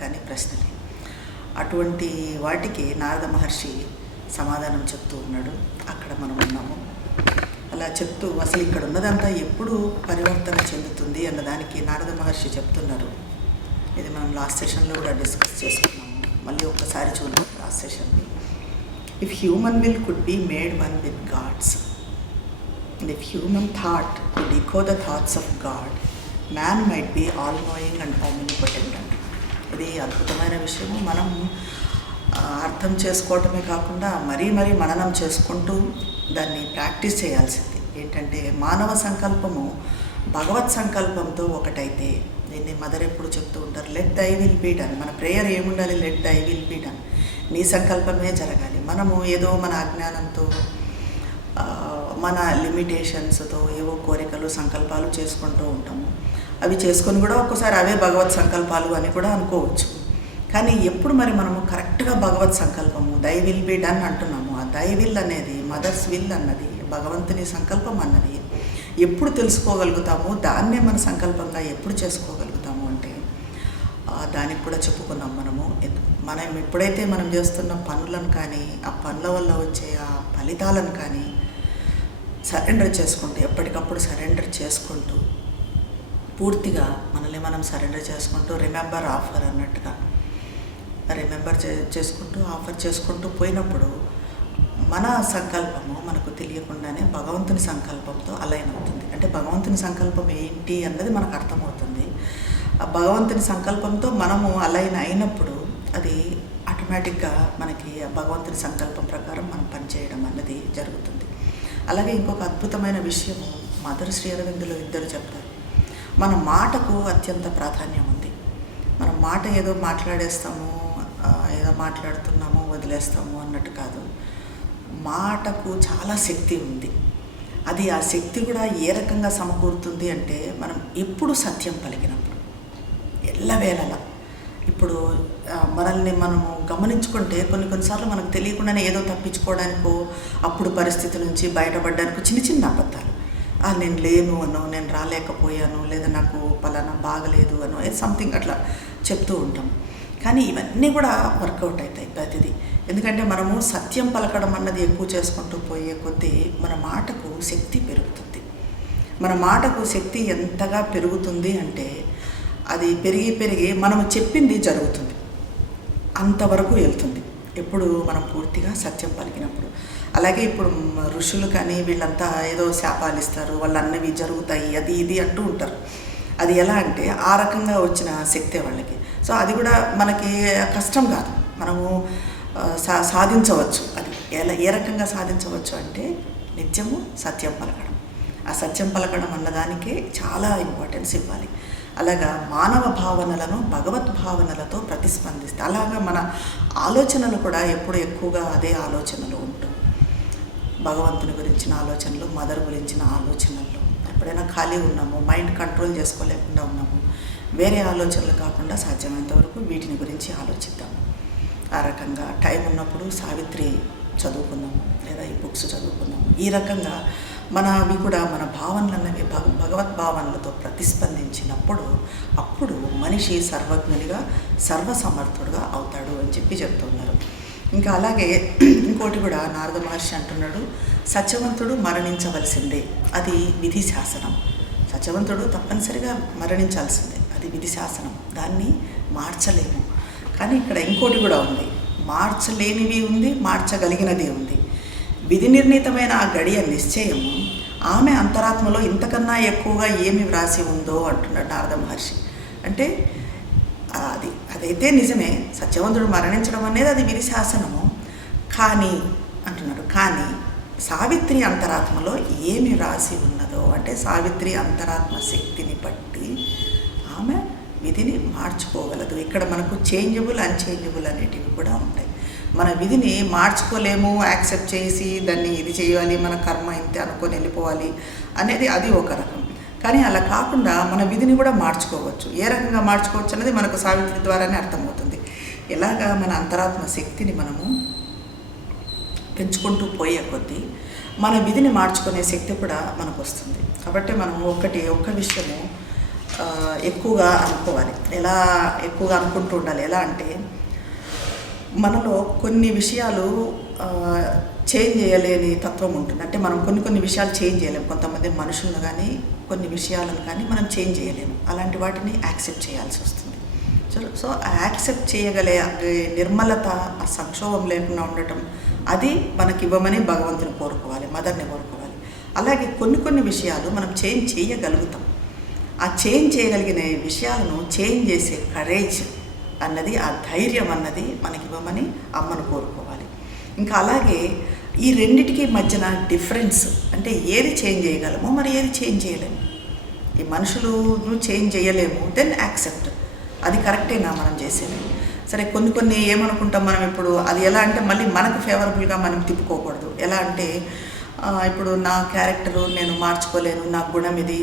కాని ప్రశ్నలే. అటువంటి వాటికి నారద మహర్షి సమాధానం చెప్తూ ఉన్నాడు. అక్కడ మనం ఉన్నాము. అలా చెప్తూ అసలు ఇక్కడ ఉన్నదంతా ఎప్పుడు పరివర్తన చెందుతుంది అన్నదానికి నారద మహర్షి చెప్తున్నారు. ఇది మనం లాస్ట్ సెషన్లో కూడా డిస్కస్ చేసుకున్నాము. మళ్ళీ ఒక్కసారి చూద్దాం లాస్ట్ సెషన్ని. If human will could be made one with gods and if human thought could echo the thoughts of God, man might be all knowing and omnipotent. ఇది అద్భుతమైన విషయము. మనం అర్థం చేసుకోవటమే కాకుండా మరీ మననం చేసుకుంటూ దాన్ని ప్రాక్టీస్ చేయాల్సింది. ఏంటంటే మానవ సంకల్పము భగవత్ సంకల్పంతో ఒకటైతే, దీన్ని మదర్ ఎప్పుడు చెప్తూ ఉంటారు, let thy will be done. మన ప్రేయర్ ఏముండాలి? Let thy will be done, నీ సంకల్పమే జరగాలి. మనము ఏదో మన అజ్ఞానంతో మన లిమిటేషన్స్తో ఏవో కోరికలు సంకల్పాలు చేసుకుంటూ ఉంటాము. అవి చేసుకొని కూడా ఒక్కోసారి అవే భగవత్ సంకల్పాలు అని కూడా అనుకోవచ్చు. కానీ ఎప్పుడు మరి మనము కరెక్ట్గా భగవత్ సంకల్పము దై విల్ బీ డన్ అంటున్నాము, ఆ దై విల్ అనేది మదర్స్ విల్ అన్నది, భగవంతుని సంకల్పం అన్నది ఎప్పుడు తెలుసుకోగలుగుతాము? దాన్నే మన సంకల్పంగా ఎప్పుడు చేసుకోగలుగుతాము అంటే దానికి కూడా చెప్పుకున్నాం మనము. మనం ఎప్పుడైతే మనం చేస్తున్న పనులను కానీ ఆ పనుల వల్ల వచ్చే ఆ ఫలితాలను కానీ సరెండర్ చేసుకుంటూ, ఎప్పటికప్పుడు సరెండర్ చేసుకుంటూ, పూర్తిగా మనల్ని మనం సరెండర్ చేసుకుంటూ, రిమెంబర్ ఆఫర్ అన్నట్టుగా రిమెంబర్ చేసుకుంటూ ఆఫర్ చేసుకుంటూ పోయినప్పుడు మన సంకల్పము మనకు తెలియకుండానే భగవంతుని సంకల్పంతో అలైన్ అవుతుంది. అంటే భగవంతుని సంకల్పం ఏంటి అన్నది మనకు అర్థమవుతుంది. ఆ భగవంతుని సంకల్పంతో మనము అలైన్ అయినప్పుడు అది ఆటోమేటిక్గా మనకి ఆ భగవంతుని సంకల్పం ప్రకారం మనం పనిచేయడం అన్నది జరుగుతుంది. అలాగే ఇంకొక అద్భుతమైన విషయము మదర్ శ్రీ అరవిందులు ఇద్దరు చెప్తారు. మన మాటకు అత్యంత ప్రాధాన్యం ఉంది. మన మాట ఏదో మాట్లాడేస్తాము, ఏదో మాట్లాడుతున్నాము వదిలేస్తాము అన్నట్టు కాదు. మాటకు చాలా శక్తి ఉంది. అది ఆ శక్తి కూడా ఏ రకంగా సమకూరుతుంది అంటే మనం ఎప్పుడు సత్యం పలికినప్పుడు, ఎల్లవేళలా. ఇప్పుడు మనల్ని మనము గమనించుకుంటే కొన్నిసార్లు మనకు తెలియకుండానే ఏదో తప్పించుకోవడానికో, అప్పుడు పరిస్థితి నుంచి బయటపడడానికో చిన్న అబద్ధాలు, నేను లేను అనో, నేను రాలేకపోయాను, లేదా నాకు పలానా బాగలేదు అనో, సంథింగ్ అట్లా చెప్తూ ఉంటాం. కానీ ఇవన్నీ కూడా వర్కౌట్ అవుతాయి ప్రతిదీ. ఎందుకంటే మనము సత్యం పలకడం అన్నది ఎక్కువ చేసుకుంటూ పోయే కొద్దీ మన మాటకు శక్తి పెరుగుతుంది. మన మాటకు శక్తి ఎంతగా పెరుగుతుంది అంటే అది పెరిగి మనము చెప్పింది జరుగుతుంది, అంతవరకు వెళ్తుంది ఎప్పుడు మనం పూర్తిగా సత్యం పలికినప్పుడు. అలాగే ఇప్పుడు ఋషులు కానీ వీళ్ళంతా ఏదో శాపాలు ఇస్తారు, వాళ్ళు అన్నవి జరుగుతాయి, అది ఇది అంటూ ఉంటారు. అది ఎలా అంటే ఆ రకంగా వచ్చిన శక్తే వాళ్ళకి. సో అది కూడా మనకి కష్టం కాదు, మనము సాధించవచ్చు. అది ఏ రకంగా సాధించవచ్చు అంటే నిత్యము సత్యం పలకడం. ఆ సత్యం పలకడం అన్నదానికే చాలా ఇంపార్టెన్స్ ఇవ్వాలి. అలాగా మానవ భావనలను భగవత్ భావనలతో ప్రతిస్పందిస్తే, అలాగా మన ఆలోచనలు కూడా ఎప్పుడు ఎక్కువగా అదే ఆలోచనలు ఉంటూ, భగవంతుని గురించిన ఆలోచనలు, మదర్ గురించిన ఆలోచనలు. ఎప్పుడైనా ఖాళీ ఉన్నాము, మైండ్ కంట్రోల్ చేసుకోలేకుండా ఉన్నాము, వేరే ఆలోచనలు కాకుండా సాధ్యమైనంత వరకు వీటిని గురించి ఆలోచిద్దాము. ఆ రకంగా టైం ఉన్నప్పుడు సావిత్రి చదువుకుందాము, లేదా ఈ బుక్స్ చదువుకుందాము. ఈ రకంగా అవి కూడా మన భావనలు అన్నవి భగవద్భావనలతో ప్రతిస్పందించినప్పుడు అప్పుడు మనిషి సర్వజ్ఞునిగా సర్వసమర్థుడుగా అవుతాడు అని చెప్తున్నారు. ఇంకా అలాగే ఇంకోటి కూడా నారద మహర్షి అంటున్నాడు, సత్యవంతుడు మరణించవలసిందే, అది విధి శాసనం. సత్యవంతుడు తప్పనిసరిగా మరణించాల్సిందే, అది విధి శాసనం, దాన్ని మార్చలేము. కానీ ఇక్కడ ఇంకోటి కూడా ఉంది, మార్చలేనివి ఉంది, మార్చగలిగినది ఉంది. విధి నిర్ణీతమైన ఆ గడియ నిశ్చయము ఆమె అంతరాత్మలో ఇంతకన్నా ఎక్కువగా ఏమి వ్రాసి ఉందో అంటున్నాడు నారద మహర్షి. అంటే అదైతే నిజమే, సత్యవంతుడు మరణించడం అనేది అది విధి శాసనము. కానీ అంటున్నాడు, కానీ సావిత్రి అంతరాత్మలో ఏమి రాసి ఉన్నదో, అంటే సావిత్రి అంతరాత్మ శక్తిని బట్టి ఆమె విధిని మార్చుకోగలదు. ఇక్కడ మనకు చేంజబుల్ అన్చేంజబుల్ అనేటివి కూడా ఉంటాయి. మన విధిని మార్చుకోలేము, యాక్సెప్ట్ చేసి దాన్ని ఇది చేయాలి, మన కర్మ ఇంతే అనుకొని వెళ్ళిపోవాలి అనేది అది ఒక రకం. కానీ అలా కాకుండా మన విధిని కూడా మార్చుకోవచ్చు. ఏ రకంగా మార్చుకోవచ్చు అనేది మనకు సావిత్రి ద్వారానే అర్థమవుతుంది. ఎలాగా మన అంతరాత్మ శక్తిని మనము పెంచుకుంటూ పోయే కొద్దీ మన విధిని మార్చుకునే శక్తి కూడా మనకు వస్తుంది. కాబట్టి మనం ఒక్క విషయము ఎక్కువగా అనుకోవాలి. ఎలా ఎక్కువగా అనుకుంటూ ఉండాలి? ఎలా అంటే మనలో కొన్ని విషయాలు చేంజ్ చేయలేని తత్వం ఉంటుంది. అంటే మనం కొన్ని విషయాలు చేంజ్ చేయలేము. కొంతమంది మనుషులను కానీ కొన్ని విషయాలను కానీ మనం చేంజ్ చేయలేము. అలాంటి వాటిని యాక్సెప్ట్ చేయాల్సి వస్తుంది. సో ఆ యాక్సెప్ట్ చేయగలే నిర్మలత, ఆ సంక్షోభం లేకుండా ఉండటం, అది మనకి ఇవ్వమని భగవంతుని కోరుకోవాలి, మదర్ని కోరుకోవాలి. అలాగే కొన్ని విషయాలు మనం చేంజ్ చేయగలుగుతాం. ఆ చేంజ్ చేయగలిగిన విషయాలను చేంజ్ చేసే కరేజ్ అన్నది, ఆ ధైర్యం అన్నది మనకి ఇవ్వమని అమ్మను కోరుకోవాలి. ఇంకా అలాగే ఈ రెండిటికి మధ్యన డిఫరెన్స్ అంటే ఏది చేంజ్ చేయగలమో మరి ఏది చేంజ్ చేయలేము. ఈ మనుషులు చేంజ్ చేయలేము, దెన్ యాక్సెప్ట్. అది కరెక్టేనా మనం చేసేది? సరే, కొన్ని ఏమనుకుంటాం మనం ఇప్పుడు, అది ఎలా అంటే మళ్ళీ మనకు ఫేవరబుల్గా మనం తిప్పుకోకూడదు. ఎలా అంటే ఇప్పుడు నా క్యారెక్టరు నేను మార్చుకోలేను, నా గుణం ఇది,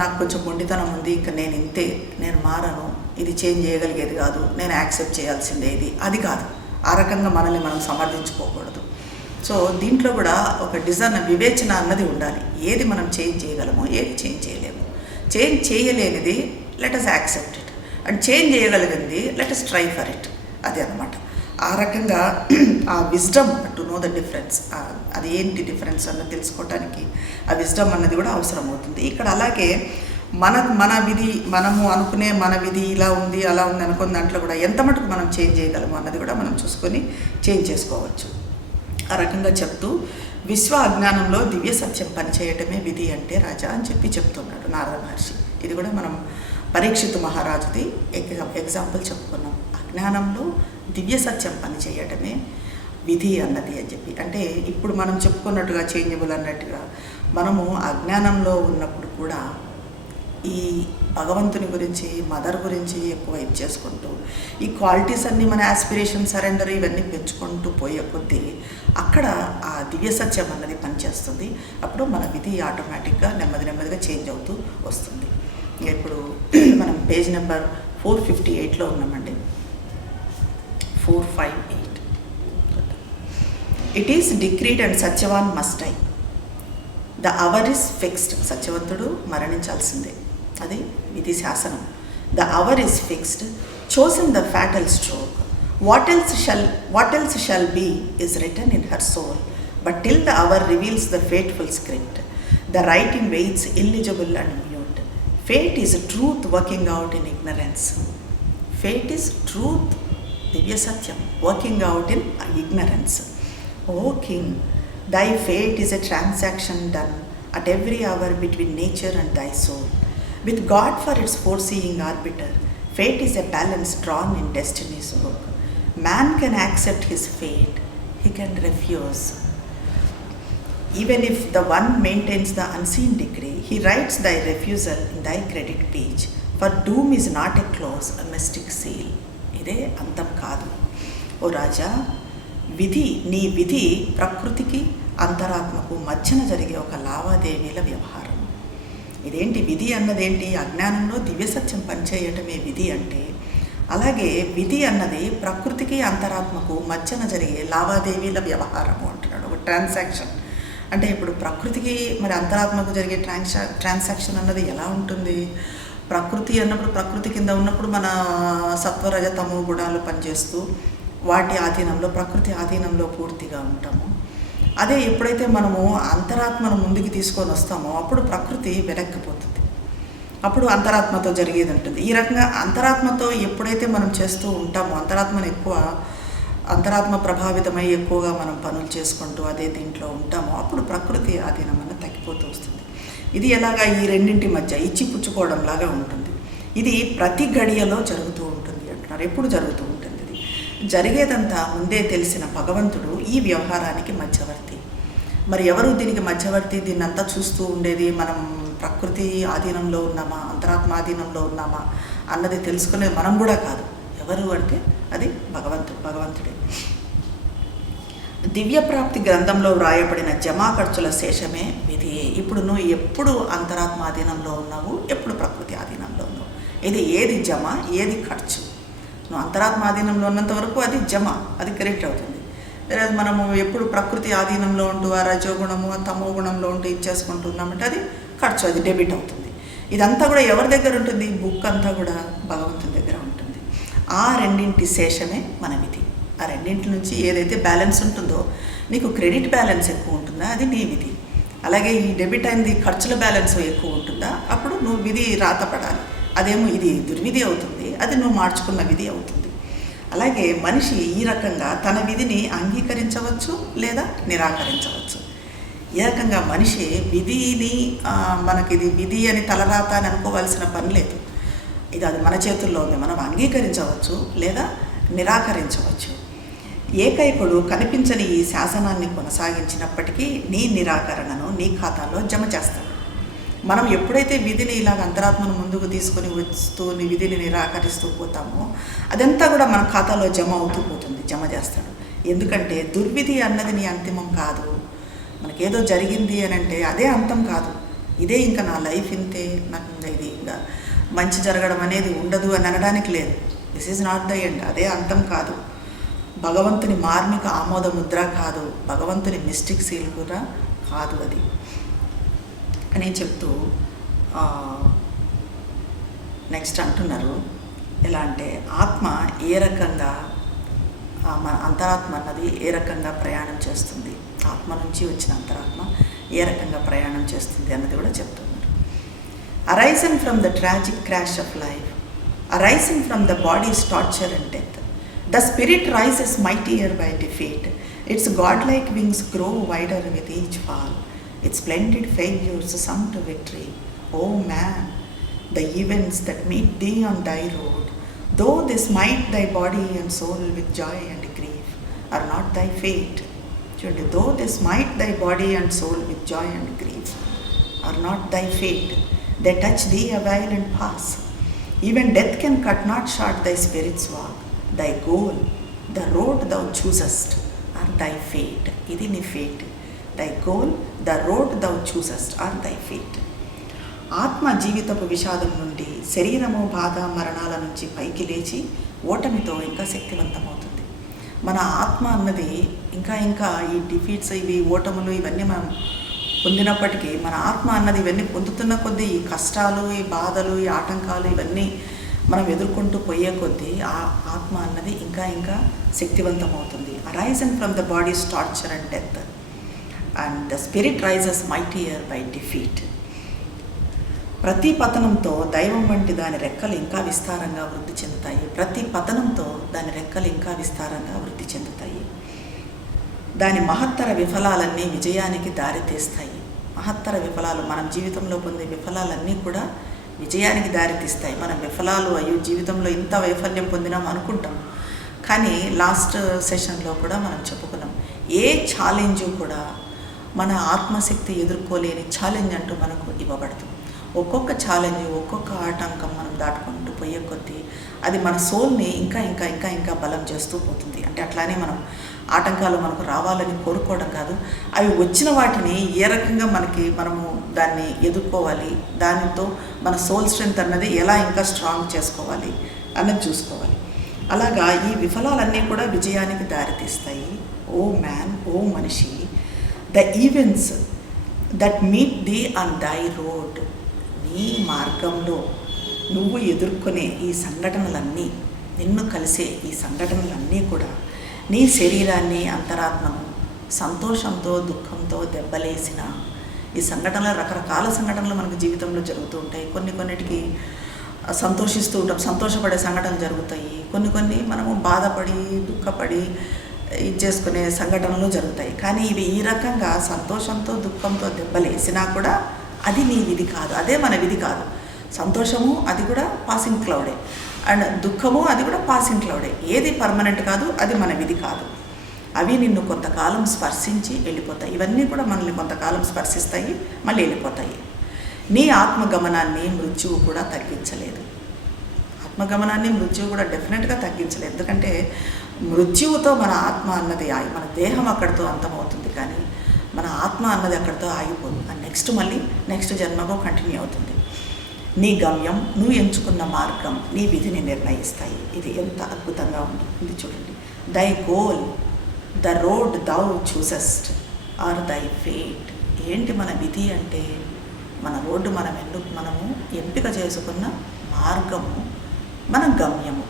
నాకు కొంచెం మొండితనం ఉంది, ఇంకా నేను ఇంతే, నేను మారను, ఇది చేంజ్ చేయగలిగేది కాదు, నేను యాక్సెప్ట్ చేయాల్సిందే ఇది, అది కాదు. ఆ రకంగా మనల్ని మనం సమర్థించుకోకూడదు. సో దీంట్లో కూడా ఒక వివేచన అన్నది ఉండాలి. ఏది మనం చేంజ్ చేయగలమో, ఏది చేంజ్ చేయలేము. చేంజ్ చేయలేనిది let us accept it, and change చేయగలిగింది let us try for it. అది అన్నమాట. ఆ రకంగా ఆ wisdom to know the difference, అది ఏంటి డిఫరెన్స్ అన్నది తెలుసుకోవడానికి ఆ విజ్డమ్ అన్నది కూడా అవసరం అవుతుంది ఇక్కడ. అలాగే మన విధి, మనము అనుకునే మన విధి ఇలా ఉంది అలా ఉంది అనుకున్న దాంట్లో కూడా ఎంత మటుకు మనం చేంజ్ చేయగలము అన్నది కూడా మనం చూసుకొని చేంజ్ చేసుకోవచ్చు. ఆ రకంగా చెప్తూ విశ్వ అజ్ఞానంలో దివ్య సత్యం పనిచేయటమే విధి అంటే రాజా అని చెప్తున్నాడు నారద మహర్షి. ఇది కూడా మనం పరీక్షిత్ మహారాజుది ఎగ్జాంపుల్ చెప్పుకున్నాం. అజ్ఞానంలో దివ్య సత్యం పనిచేయటమే విధి అన్నది అని చెప్పి. అంటే ఇప్పుడు మనం చెప్పుకున్నట్టుగా చేంజబుల్ అన్నట్టుగా మనము అజ్ఞానంలో ఉన్నప్పుడు కూడా ఈ భగవంతుని గురించి, మదర్ గురించి ఎక్కువ ఇది చేసుకుంటూ ఈ క్వాలిటీస్ అన్నీ మన యాస్పిరేషన్, సరెండర్ ఇవన్నీ పెంచుకుంటూ పోయే కొద్దీ అక్కడ ఆ దివ్య సత్యం అన్నది పనిచేస్తుంది. అప్పుడు మన విధి ఆటోమేటిక్గా నెమ్మదిగా చేంజ్ అవుతూ వస్తుంది. ఇప్పుడు మనం పేజ్ నెంబర్ 458లో ఉన్నామండి. 458. It is decreed and Satyavan must die. The hour is fixed. సత్యవంతుడు మరణించాల్సిందే, అది విధి శాసనం. The hour is fixed, chosen the fatal stroke. What else shall be is written in her soul, but till the hour reveals the fateful script. The writing waits illegible and mute. Fate is truth working out in ignorance. Fate is truth, దివ్య సత్యం, working out in ignorance. O King, thy fate is a transaction done at every hour between nature and thy soul. With God for its foreseeing arbiter, fate is a balance drawn in destiny's book. Man can accept his fate, he can refuse. Even if the one maintains the unseen decree, he writes thy refusal in thy credit page. For doom is not a clause, a mystic seal. ఇదే అంతం కాదు. ఓ రాజా, విధి, నీ విధి ప్రకృతికి అంతరాత్మకు మధ్యన జరిగే ఒక లావాదేవీల వ్యవహారం. ఇదేంటి విధి అన్నదేంటి? అజ్ఞానంలో దివ్య సత్యం పనిచేయటమే విధి అంటే, అలాగే విధి అన్నది ప్రకృతికి అంతరాత్మకు మధ్యన జరిగే లావాదేవీల వ్యవహారము అంటున్నాడు. ఒక ట్రాన్సాక్షన్ అంటే ఇప్పుడు ప్రకృతికి మరి అంతరాత్మకు జరిగే ట్రాన్సాక్షన్ అన్నది ఎలా ఉంటుంది? ప్రకృతి అన్నప్పుడు ప్రకృతి కింద ఉన్నప్పుడు మన సత్వరజ తమో గుణాలు పనిచేస్తూ వాటి ఆధీనంలో, ప్రకృతి ఆధీనంలో పూర్తిగా ఉంటాము. అదే ఎప్పుడైతే మనము అంతరాత్మను ముందుకు తీసుకొని వస్తామో అప్పుడు ప్రకృతి వెనక్కిపోతుంది. అప్పుడు అంతరాత్మతో జరిగేది ఉంటుంది. ఈ రకంగా అంతరాత్మతో ఎప్పుడైతే మనం చేస్తూ ఉంటామో, అంతరాత్మ ప్రభావితమై ఎక్కువగా మనం పనులు చేసుకుంటూ అదే దీంట్లో ఉంటామో అప్పుడు ప్రకృతి ఆధీనం అన్న తగ్గిపోతూ వస్తుంది. ఇది ఎలాగా? ఈ రెండింటి మధ్య ఇచ్చి పుచ్చుకోవడం లాగా ఉంటుంది. ఇది ప్రతి గడియలో జరుగుతూ ఉంటుంది అంటున్నారు. ఎప్పుడు జరుగుతూ ఉంటుంది? జరిగేదంతా ముందే తెలిసిన భగవంతుడు ఈ వ్యవహారానికి మధ్యవర్తి. మరి ఎవరు దీనికి మధ్యవర్తి? దీన్నంతా చూస్తూ ఉండేది మనం ప్రకృతి ఆధీనంలో ఉన్నామా, అంతరాత్మ ఆధీనంలో ఉన్నామా అన్నది తెలుసుకునేది మనం కూడా కాదు. ఎవరు అంటే అది భగవంతుడే. దివ్యప్రాప్తి గ్రంథంలో వ్రాయబడిన జమా ఖర్చుల శేషమే విధియే. ఇప్పుడు నువ్వు ఎప్పుడు అంతరాత్మ ఆధీనంలో ఉన్నావు, ఎప్పుడు ప్రకృతి ఆధీనంలో ఉన్నావు, ఏది జమ, ఏది ఖర్చు? నువ్వు అంతరాత్మ ఆధీనంలో ఉన్నంత వరకు అది జమ, అది క్రెడిట్ అవుతుంది. లేదా మనము ఎప్పుడు ప్రకృతి ఆధీనంలో ఉంటూ ఆ రజోగుణము, ఆ తమో గుణంలో ఉంటూ ఇచ్చేసుకుంటున్నామంటే అది ఖర్చు, అది డెబిట్ అవుతుంది. ఇదంతా కూడా ఎవరి దగ్గర ఉంటుంది? బుక్ అంతా కూడా భగవంతుని దగ్గర ఉంటుంది. ఆ రెండింటి శేషమే మన విధి. ఆ రెండింటి నుంచి ఏదైతే బ్యాలెన్స్ ఉంటుందో, నీకు క్రెడిట్ బ్యాలెన్స్ ఎక్కువ ఉంటుందా, అది నీ విధి. అలాగే ఈ డెబిట్ అయింది ఖర్చుల బ్యాలెన్స్ ఎక్కువ ఉంటుందా, అప్పుడు నువ్వు విధి రాతపడాలి. అదేమో ఇది దుర్విధి అవుతుంది, అది నువ్వు మార్చుకున్న విధి అవుతుంది. అలాగే మనిషి ఈ రకంగా తన విధిని అంగీకరించవచ్చు లేదా నిరాకరించవచ్చు. ఈ రకంగా మనిషి విధిని మనకిది విధి అని తలరాత అని అనుకోవాల్సిన పని లేదు. ఇది అది మన చేతుల్లో ఉంది. మనం అంగీకరించవచ్చు లేదా నిరాకరించవచ్చు. ఏకైకుడు కనిపించని ఈ శాసనాన్ని కొనసాగించినప్పటికీ నీ నిరాకరణను నీ ఖాతాలో జమ చేస్తాడు. మనం ఎప్పుడైతే విధిని ఇలాగ అంతరాత్మను ముందుకు తీసుకొని వస్తూ విధిని నిరాకరిస్తూ పోతామో, అదంతా కూడా మన ఖాతాలో జమ అవుతూ పోతుంది, జమ చేస్తాడు. ఎందుకంటే దుర్విధి అన్నది నీ అంతిమం కాదు. మనకేదో జరిగింది అని అంటే అదే అంతం కాదు. ఇదే ఇంకా నా లైఫ్ ఇంతే, నాకు ఇంకా ఇది ఇంకా మంచి జరగడం అనేది ఉండదు అని అనడానికి లేదు. This is not the end. అదే అంతం కాదు. భగవంతుని మార్మిక ఆమోద ముద్ర కాదు, భగవంతుని మిస్టిక్ సీల్ కూడా కాదు అది అని చెప్తూ నెక్స్ట్ అంటున్నారు. ఎలా అంటే ఆత్మ ఏ రకంగా మన అంతరాత్మ అన్నది ఏ రకంగా ప్రయాణం చేస్తుంది, ఆత్మ నుంచి వచ్చిన అంతరాత్మ ఏ రకంగా ప్రయాణం చేస్తుంది అన్నది కూడా చెప్తున్నారు. Arising from the tragic crash of life, arising from the body's torture and death, the spirit rises mightier by defeat. Its godlike wings grow wider with each fall. Its splendid failures sum to victory. O man, the events that meet thee on thy road, though they smite thy body and soul with joy and grief, are not thy fate. Though they smite thy body and soul with joy and grief, are not thy fate. They touch thee awhile and pass. Even death can cut not short thy spirit's walk. Thy goal, the road thou choosest, are thy fate. ఇది నీ fate. Thy goal, the road thou choosest, are thy fate. ఆత్మ జీవితపు విషాదం నుండి, శరీరము బాధ మరణాల నుంచి పైకి లేచి ఓటమితో ఇంకా శక్తివంతమవుతుంది. మన ఆత్మ అన్నది ఇంకా ఇంకా ఈ డిఫీట్స్, ఇవి ఓటములు ఇవన్నీ మనం పొందినప్పటికీ, మన ఆత్మ అన్నది ఇవన్నీ పొందుతున్న కొద్దీ ఈ కష్టాలు, ఈ బాధలు, ఈ ఆటంకాలు ఇవన్నీ మనం ఎదుర్కొంటూ పోయే కొద్దీ ఆ ఆత్మ అన్నది ఇంకా ఇంకా శక్తివంతం అవుతుంది. Arising from the body's torture and death and the spirit rises mightier by defeat. ప్రతి పతనంతో దైవం వంటి దాని రెక్కలు ఇంకా విస్తారంగా వృద్ధి చెందుతాయి. ప్రతి పతనంతో దాని రెక్కలు ఇంకా విస్తారంగా వృద్ధి చెందుతాయి. దాని మహత్తర విఫలాలన్నీ విజయానికి దారితీస్తాయి. మహత్తర విఫలాలు, మనం జీవితంలో పొందే విఫలాలన్నీ కూడా విజయానికి దారితీస్తాయి. మనం విఫలాలు, అయ్యో జీవితంలో ఇంత వైఫల్యం పొందినాం అనుకుంటాం. కానీ లాస్ట్ సెషన్లో కూడా మనం చెప్పుకున్నాం, ఏ ఛాలెంజ్ కూడా మన ఆత్మశక్తి ఎదుర్కోలేని ఛాలెంజ్ అంటూ మనకు ఇవ్వబడుతుంది. ఒక్కొక్క ఛాలెంజ్, ఒక్కొక్క ఆటంకం మనం దాటుకుంటూ పోయే కొద్దీ అది మన సోల్ని ఇంకా ఇంకా ఇంకా ఇంకా బలం చేస్తూ పోతుంది. అంటే అట్లానే మనం ఆటంకాలు మనకు రావాలని కోరుకోవడం కాదు, అవి వచ్చిన వాటిని ఏ రకంగా మనము దాన్ని ఎదుర్కోవాలి, దానితో మన సోల్ స్ట్రెంగ్త్ అన్నది ఎలా ఇంకా స్ట్రాంగ్ చేసుకోవాలి అన్నది చూసుకోవాలి. అలాగా ఈ విఫలాలన్నీ కూడా విజయానికి దారితీస్తాయి. ఓ మ్యాన్, ఓ మనిషి, the events that meet the on దై రోడ్, నీ మార్గంలో నువ్వు ఎదుర్కొనే ఈ సంఘటనలన్నీ, నిన్ను కలిసే ఈ సంఘటనలన్నీ కూడా నీ శరీరాన్ని, అంతరాత్మను సంతోషంతో దుఃఖంతో దెబ్బలేసిన ఈ సంఘటనలు, రకరకాల సంఘటనలు మనకు జీవితంలో జరుగుతూ ఉంటాయి. కొన్నిటికి సంతోషిస్తూ ఉంటాం, సంతోషపడే సంఘటనలు జరుగుతాయి. కొన్ని మనము బాధపడి దుఃఖపడి ఇది చేసుకునే సంఘటనలు జరుగుతాయి. కానీ ఇవి ఈ రకంగా సంతోషంతో దుఃఖంతో దెబ్బలేసినా కూడా అది నీ విధి కాదు, అదే మన విధి కాదు. సంతోషము అది కూడా పాసింగ్ క్లౌడే, అండ్ దుఃఖము అది కూడా పాసింగ్ క్లౌడే. ఏది పర్మనెంట్ కాదు, అది మన విధి కాదు. అవి నిన్ను కొంతకాలం స్పర్శించి వెళ్ళిపోతాయి. ఇవన్నీ కూడా మనల్ని కొంతకాలం స్పర్శిస్తాయి, మళ్ళీ వెళ్ళిపోతాయి. నీ ఆత్మగమనాన్ని మృత్యువు కూడా తగ్గించలేదు. ఆత్మగమనాన్ని మృత్యువు కూడా డెఫినెట్గా తగ్గించలేదు. ఎందుకంటే మృత్యువుతో మన ఆత్మ అన్నది మన దేహం అక్కడితో అంతమవుతుంది, కానీ మన ఆత్మ అన్నది అక్కడితో ఆగిపోదు. మళ్ళీ నెక్స్ట్ జన్మకు కంటిన్యూ అవుతుంది. నీ గమ్యం, నువ్వు ఎంచుకున్న మార్గం, నీ విధిని నిర్ణయిస్తాయి. ఇది ఎంత అద్భుతంగా ఉంటుంది చూడండి. దై గోల్, ద రోడ్ దౌ చూసెస్ట్, ఆర్ దై ఫేట్. ఏంటి మన విధి అంటే మన రోడ్డు మనము ఎంపిక చేసుకున్న మార్గము మన గమ్యము.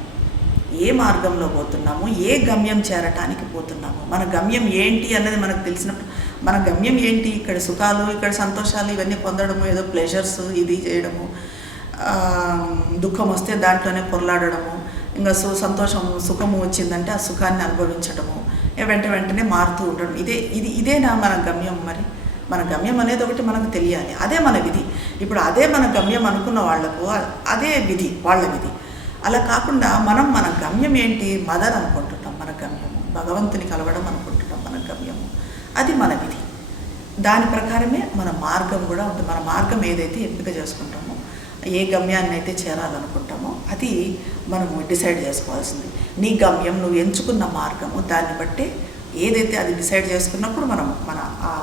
ఏ మార్గంలో పోతున్నాము, ఏ గమ్యం చేరటానికి పోతున్నాము, మన గమ్యం ఏంటి అన్నది మనకు తెలిసినప్పుడు, మన గమ్యం ఏంటి, ఇక్కడ సుఖాలు, ఇక్కడ సంతోషాలు ఇవన్నీ పొందడము, ఏదో ప్లెజర్స్ ఇది చేయడము, దుఃఖం వస్తే దాంట్లోనే పొరలాడడము, ఇంకా సుఖము వచ్చిందంటే ఆ సుఖాన్ని అనుభవించడము, వెంటనే మారుతూ ఉండడం, ఇదేనా మన గమ్యం? మరి మన గమ్యం అనేది ఒకటి మనకు తెలియాలి, అదే మన విధి. ఇప్పుడు అదే మన గమ్యం అనుకున్న వాళ్లకు అదే విధి, వాళ్ళ విధి. అలా కాకుండా మన గమ్యం ఏంటి, మదర్ అనుకుంటున్నాం మన గమ్యము, భగవంతుని కలవడం అనుకుంటున్నాం మన గమ్యము, అది మన విధి. దాని ప్రకారమే మన మార్గం కూడా ఉంటుంది. మన మార్గం ఏదైతే ఎంపిక చేసుకుంటామో, ఏ గమ్యాన్ని అయితే చేరాలనుకుంటామో అది మనము డిసైడ్ చేసుకోవాల్సింది. నీ గమ్యం, నువ్వు ఎంచుకున్న మార్గము, దాన్ని బట్టి ఏదైతే అది డిసైడ్ చేసుకున్నప్పుడు మన ఆ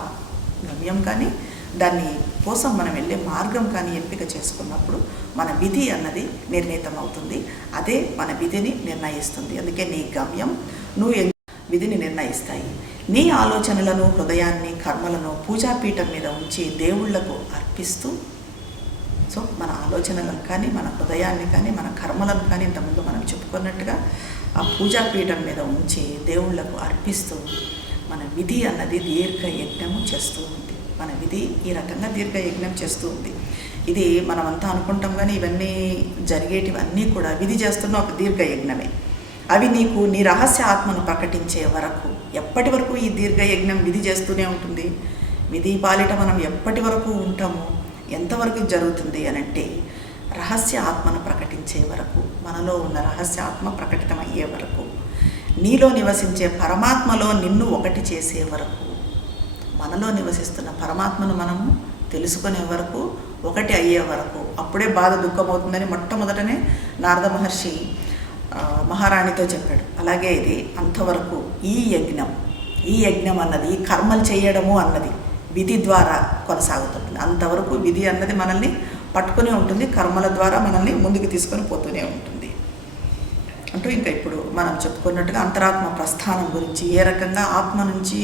గమ్యం కానీ దాన్ని కోసం మనం వెళ్ళే మార్గం కానీ ఎంపిక చేసుకున్నప్పుడు మన విధి అన్నది నిర్ణీతం అవుతుంది. అదే మన విధిని నిర్ణయిస్తుంది. అందుకే నీ గమ్యం, నువ్వు విధిని నిర్ణయిస్తాయి. నీ ఆలోచనలను, హృదయాన్ని, కర్మలను పూజాపీఠం మీద ఉంచి దేవుళ్లకు అర్పిస్తూ, సో మన ఆలోచనలను కానీ, మన హృదయాన్ని కానీ, మన కర్మలను కానీ ఇంతకుముందు మనం చెప్పుకున్నట్టుగా ఆ పూజాపీఠం మీద ఉంచి దేవుళ్లకు అర్పిస్తూ మన విధి అన్నది దీర్ఘ యజ్ఞము చేస్తూ ఉంది. మన విధి ఈ రకంగా దీర్ఘ యజ్ఞం చేస్తూ ఉంది. ఇది మనమంతా అనుకుంటాం, కానీ ఇవన్నీ జరిగేటివన్నీ కూడా విధి చేస్తున్న ఒక దీర్ఘ యజ్ఞమే. అవి నీకు నీ రహస్య ఆత్మను ప్రకటించే వరకు, ఎప్పటి వరకు ఈ దీర్ఘ యజ్ఞం విధి చేస్తూనే ఉంటుంది. విధి పాలిట మనం ఎప్పటి వరకు ఉంటాము, ఎంతవరకు జరుగుతుంది అనంటే రహస్య ఆత్మను ప్రకటించే వరకు, మనలో ఉన్న రహస్య ఆత్మ ప్రకటితమయ్యే వరకు, నీలో నివసించే పరమాత్మలో నిన్ను ఒకటి చేసే వరకు, మనలో నివసిస్తున్న పరమాత్మను మనము తెలుసుకునే వరకు, ఒకటి అయ్యే వరకు. అప్పుడే బాధ దుఃఖం అవుతుందని మొట్టమొదటనే నారద మహర్షి మహారాణితో చెప్పాడు. అలాగే ఇది అంతవరకు ఈ యజ్ఞం అన్నది, కర్మలు చేయడము అన్నది విధి ద్వారా కొనసాగుతుంది. అంతవరకు విధి అన్నది మనల్ని పట్టుకునే ఉంటుంది, కర్మల ద్వారా మనల్ని ముందుకు తీసుకొని పోతూనే ఉంటుంది. అంటూ ఇంకా ఇప్పుడు మనం చెప్పుకున్నట్టుగా అంతరాత్మ ప్రస్థానం గురించి, ఏ రకంగా ఆత్మ నుంచి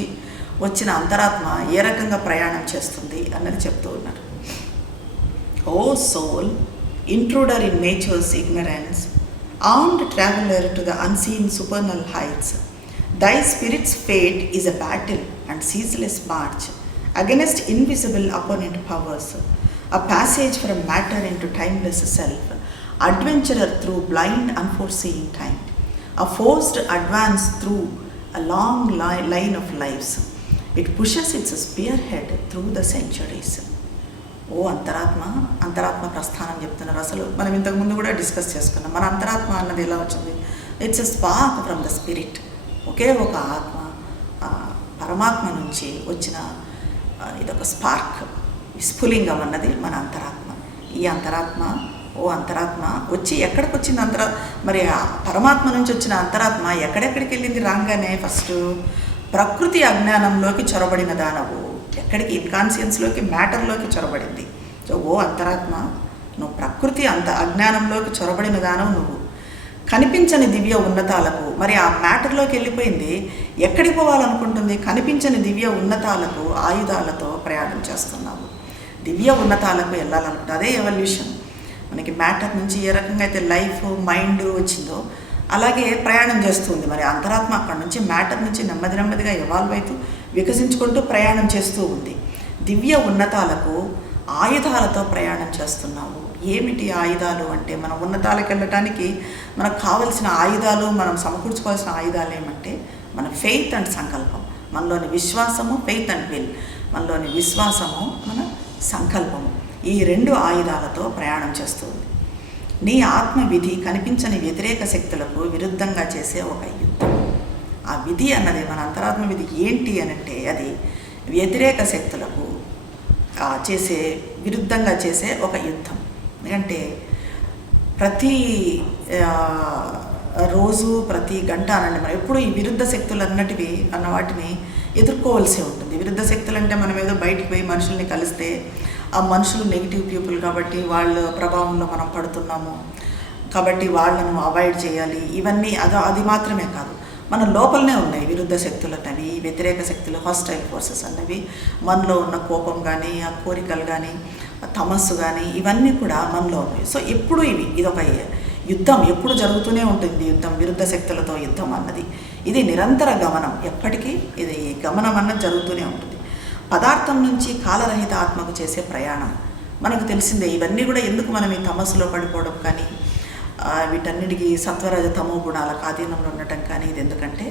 వచ్చిన అంతరాత్మ ఏ రకంగా ప్రయాణం చేస్తుంది అన్నది చెప్తూ ఉన్నారు. O soul, intruder in nature's ignorance, armed traveler to the unseen supernal heights, thy spirit's fate is a battle and ceaseless march against invisible opponent powers, a passage from matter into timeless self, adventurer through blind unforeseeing time, a forced advance through a long line of lives, it pushes its spearhead through the centuries. ఓ అంతరాత్మ ప్రస్థానం చెప్తున్నారు. అసలు మనం ఇంతకుముందు కూడా discuss చేసుకున్నాం. మన అంతరాత్మ అన్నది ఎలా వచ్చింది? It's a spark from the spirit. ఒకే ఒక ఆత్మ, పరమాత్మ నుంచి వచ్చిన ఇదొక స్పార్క్, స్ఫులింగం అన్నది మన అంతరాత్మ. ఈ అంతరాత్మ వచ్చి ఎక్కడికి వచ్చింది? మరి ఆ పరమాత్మ నుంచి వచ్చిన అంతరాత్మ ఎక్కడెక్కడికి వెళ్ళింది? రాగానే ఫస్ట్ ప్రకృతి అజ్ఞానంలోకి చొరబడిన దానవు. ఎక్కడికి? ఇన్కాన్షియన్స్లోకి, మ్యాటర్లోకి చొరబడింది. సో ఓ అంతరాత్మ, నువ్వు ప్రకృతి అజ్ఞానంలోకి చొరబడిన దానవు నువ్వు. కనిపించని దివ్య ఉన్నతాలకు, మరి ఆ మ్యాటర్లోకి వెళ్ళిపోయింది. ఎక్కడికి పోవాలనుకుంటుంది? కనిపించని దివ్య ఉన్నతాలకు ఆయుధాలతో ప్రయాణం చేస్తున్నావు. దివ్య ఉన్నతాలకు వెళ్ళాలనుకుంటుంది. అదే ఎవల్యూషన్. మనకి మ్యాటర్ నుంచి ఏ రకంగా అయితే లైఫ్, మైండ్ వచ్చిందో అలాగే ప్రయాణం చేస్తుంది. మరి అంతరాత్మ అక్కడి నుంచి, మ్యాటర్ నుంచి నెమ్మదిగా ఎవాల్వ్ అవుతూ వికసించుకుంటూ ప్రయాణం చేస్తూ ఉంది. దివ్య ఉన్నతాలకు ఆయుధాలతో ప్రయాణం చేస్తున్నావు. ఏమిటి ఆయుధాలు అంటే, మనం ఉన్నతాలకు వెళ్ళటానికి మనకు కావలసిన ఆయుధాలు, మనం సమకూర్చుకోవాల్సిన ఆయుధాలు ఏమంటే మన ఫెయిత్ అండ్ సంకల్పం, మనలోని విశ్వాసము, ఫెయిత్ అండ్ విల్, మనలోని విశ్వాసము, మన సంకల్పము, ఈ రెండు ఆయుధాలతో ప్రయాణం చేస్తుంది. నీ ఆత్మ విధి కనిపించని వ్యతిరేక శక్తులకు విరుద్ధంగా చేసే ఒక యుద్ధం. ఆ విధి అన్నది, మన అంతరాత్మ విధి ఏంటి అనంటే అది వ్యతిరేక శక్తులకు విరుద్ధంగా చేసే ఒక యుద్ధం. ఎందుకంటే ప్రతి రోజు, ప్రతి గంట అనండి మనం ఎప్పుడు ఈ విరుద్ధ శక్తులు అన్న వాటిని ఎదుర్కోవాల్సి ఉంటుంది. విరుద్ధ శక్తులు అంటే మనం ఏదో బయటికి పోయి మనుషుల్ని కలిస్తే ఆ మనుషులు నెగిటివ్ పీపుల్ కాబట్టి వాళ్ళ ప్రభావంలో మనం పడుతున్నాము, కాబట్టి వాళ్ళను అవాయిడ్ చేయాలి. ఇవన్నీ అది మాత్రమే కాదు, మన లోపలనే ఉన్నాయి విరుద్ధ శక్తులు అన్నవి, వ్యతిరేక శక్తులు, హాస్టైల్ ఫోర్సెస్ అన్నవి. మనలో ఉన్న కోపం కానీ, ఆ కోరికలు కానీ, తమస్సు కానీ ఇవన్నీ కూడా మనలో ఉన్నాయి. సో ఎప్పుడు ఇదొక యుద్ధం, ఎప్పుడు జరుగుతూనే ఉంటుంది యుద్ధం, విరుద్ధ శక్తులతో యుద్ధం అన్నది. ఇది నిరంతర గమనం, ఎప్పటికీ ఇది గమనం అన్నది జరుగుతూనే ఉంటుంది. పదార్థం నుంచి కాలరహిత ఆత్మకు చేసే ప్రయాణం మనకు తెలిసిందే. ఇవన్నీ కూడా ఎందుకు మనం ఈ తమస్సులో పడిపోవడం కానీ, వీటన్నిటికీ సత్వరజ తమో గుణాలకు ఆధీనంలో ఉండటం కానీ, ఇది ఎందుకంటే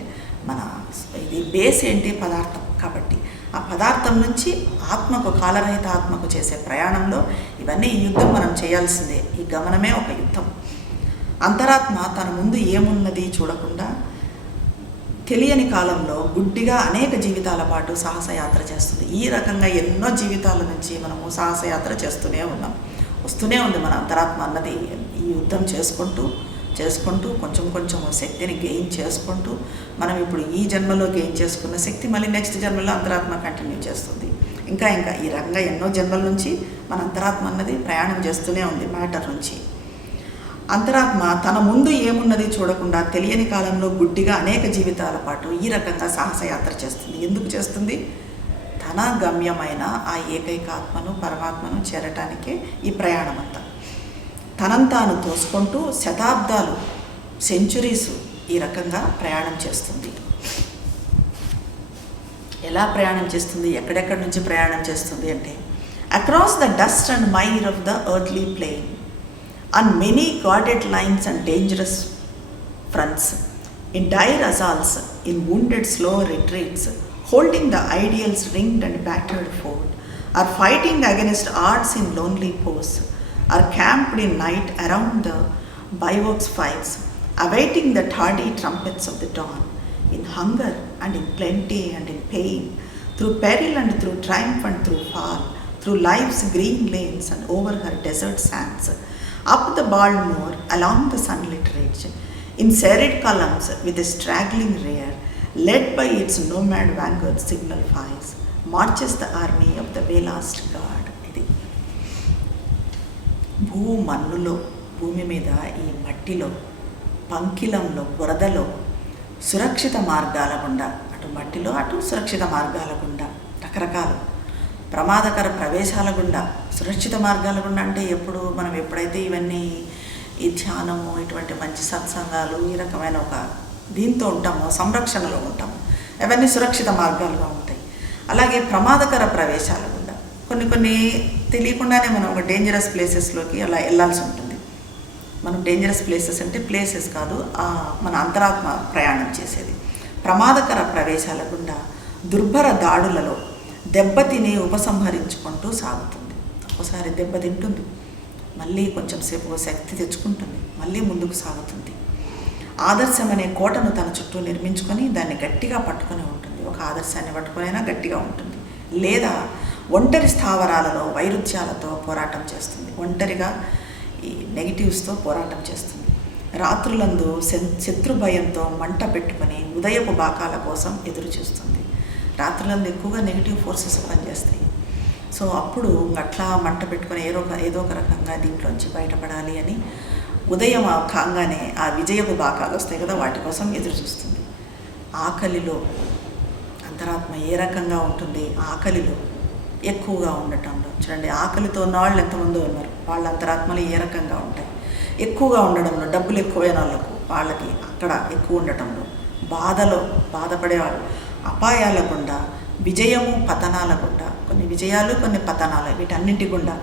ఇది బేస్ ఏంటి? పదార్థం. కాబట్టి ఆ పదార్థం నుంచి ఆత్మకు, కాలరహిత ఆత్మకు చేసే ప్రయాణంలో ఇవన్నీ ఈ యుద్ధం మనం చేయాల్సిందే. ఈ గమనమే ఒక యుద్ధం. అంతరాత్మ తన ముందు ఏమున్నది చూడకుండా తెలియని కాలంలో గుడ్డిగా అనేక జీవితాల పాటు సాహసయాత్ర చేస్తుంది. ఈ రకంగా ఎన్నో జీవితాల నుంచి మనము సాహసయాత్ర చేస్తూనే ఉన్నాం. వస్తూనే ఉంది మన అంతరాత్మ అన్నది. ఈ యుద్ధం చేసుకుంటూ కొంచెం శక్తిని గెయిన్ చేసుకుంటూ మనం ఇప్పుడు ఈ జన్మలో గెయిన్ చేసుకున్న శక్తి మళ్ళీ నెక్స్ట్ జన్మలో అంతరాత్మ కంటిన్యూ చేస్తుంది. ఇంకా ఈ రకంగా ఎన్నో జన్మల నుంచి మన అంతరాత్మ అన్నది ప్రయాణం చేస్తూనే ఉంది మ్యాటర్ నుంచి. అంతరాత్మ తన ముందు ఏమున్నది చూడకుండా తెలియని కాలంలో గుడ్డిగా అనేక జీవితాల పాటు ఈ రకంగా సాహసయాత్ర చేస్తుంది. ఎందుకు చేస్తుంది? తన గమ్యమైన ఆ ఏకైక ఆత్మను, పరమాత్మను చేరటానికే ఈ ప్రయాణం అంతా. తనంతాను తోసుకుంటూ శతాబ్దాలు, సెంచురీస్ ఈ రకంగా ప్రయాణం చేస్తుంది. ఎలా ప్రయాణం చేస్తుంది? ఎక్కడెక్కడి నుంచి ప్రయాణం చేస్తుంది అంటే, across the dust and mire of the earthly plane, on many guarded lines and dangerous fronts, in dire assaults, in wounded slow retreats, holding the ideals ringed and battered fort, are fighting against odds in lonely posts, are camped in night around the bivouacs files, awaiting the tardy trumpets of the dawn, in hunger and in plenty and in pain, through peril and through triumph and through fall, through life's green lanes and over her desert sands, up the bald moor, along the sunlit ridge, in serried columns with a straggling rear, led by its nomad vanguard signal fires, marches the army of the way lost God. ఇది భూమన్నులో, భూమి మీద ఈ మట్టిలో, పంకిలంలో, బురదలో సురక్షిత మార్గాల గుండా, అటు మట్టిలో అటు సురక్షిత మార్గాల గుండా, రకరకాల ప్రమాదకర ప్రవేశాల గుండా, సురక్షిత మార్గాల గుండా అంటే మనం ఎప్పుడైతే ఇవన్నీ ఈ ధ్యానము, ఇటువంటి మంచి సత్సంగాలు, ఈ రకమైన ఒక దీంతో ఉంటామో, సంరక్షణలో ఉంటాము, అవన్నీ సురక్షిత మార్గాలుగా ఉంటాయి. అలాగే ప్రమాదకర ప్రవేశాల గుండా కొన్ని తెలియకుండానే మనం ఒక డేంజరస్ ప్లేసెస్లోకి అలా వెళ్ళాల్సి ఉంటుంది. మనం డేంజరస్ ప్లేసెస్ అంటే ప్లేసెస్ కాదు, మన అంతరాత్మ ప్రయాణం చేసేది. ప్రమాదకర ప్రవేశాల గుండా, దుర్భర దాడులలో దెబ్బతిని ఉపసంహరించుకుంటూ సాగుతుంది. ఒకసారి దెబ్బతింటుంది, మళ్ళీ కొంచెం సేపు శక్తి తెచ్చుకుంటుంది, మళ్ళీ ముందుకు సాగుతుంది. ఆదర్శం అనే కోటను తన చుట్టూ నిర్మించుకొని దాన్ని గట్టిగా పట్టుకొని ఉంటుంది. ఒక ఆదర్శాన్ని పట్టుకొనైనా గట్టిగా ఉంటుంది. లేదా ఒంటరి స్థావరాలలో వైరుధ్యాలతో పోరాటం చేస్తుంది. ఒంటరిగా ఈ నెగిటివ్స్తో పోరాటం చేస్తుంది. రాత్రులందు శత్రు భయంతో మంట పెట్టుకొని ఉదయపు బాకాల కోసం ఎదురు చూస్తుంది. రాత్రులందు ఎక్కువగా నెగిటివ్ ఫోర్సెస్ పనిచేస్తాయి. సో అప్పుడు అట్లా మంట పెట్టుకొని ఏదో ఒక రకంగా దీంట్లోంచి బయటపడాలి అని ఉదయం కాగానే ఆ విజయపు బాకాలు వస్తాయి కదా, వాటి కోసం ఎదురు చూస్తుంది. ఆకలిలో అంతరాత్మ ఏ రకంగా ఉంటుంది? ఆకలిలో ఎక్కువగా ఉండటంలో. చూడండి, ఆకలితో ఉన్న వాళ్ళు ఎంతమంది ఉన్నారు, వాళ్ళ అంతరాత్మలు ఏ రకంగా ఉంటాయి? ఎక్కువగా ఉండడంలో, డబ్బులు ఎక్కువైన వాళ్ళకి అక్కడ ఎక్కువ ఉండటంలో, బాధపడేవాళ్ళు, అపాయాల గుండా, విజయము పతనాల గుండా, కొన్ని విజయాలు కొన్ని పతనాలు, వీటన్నింటి గుండా,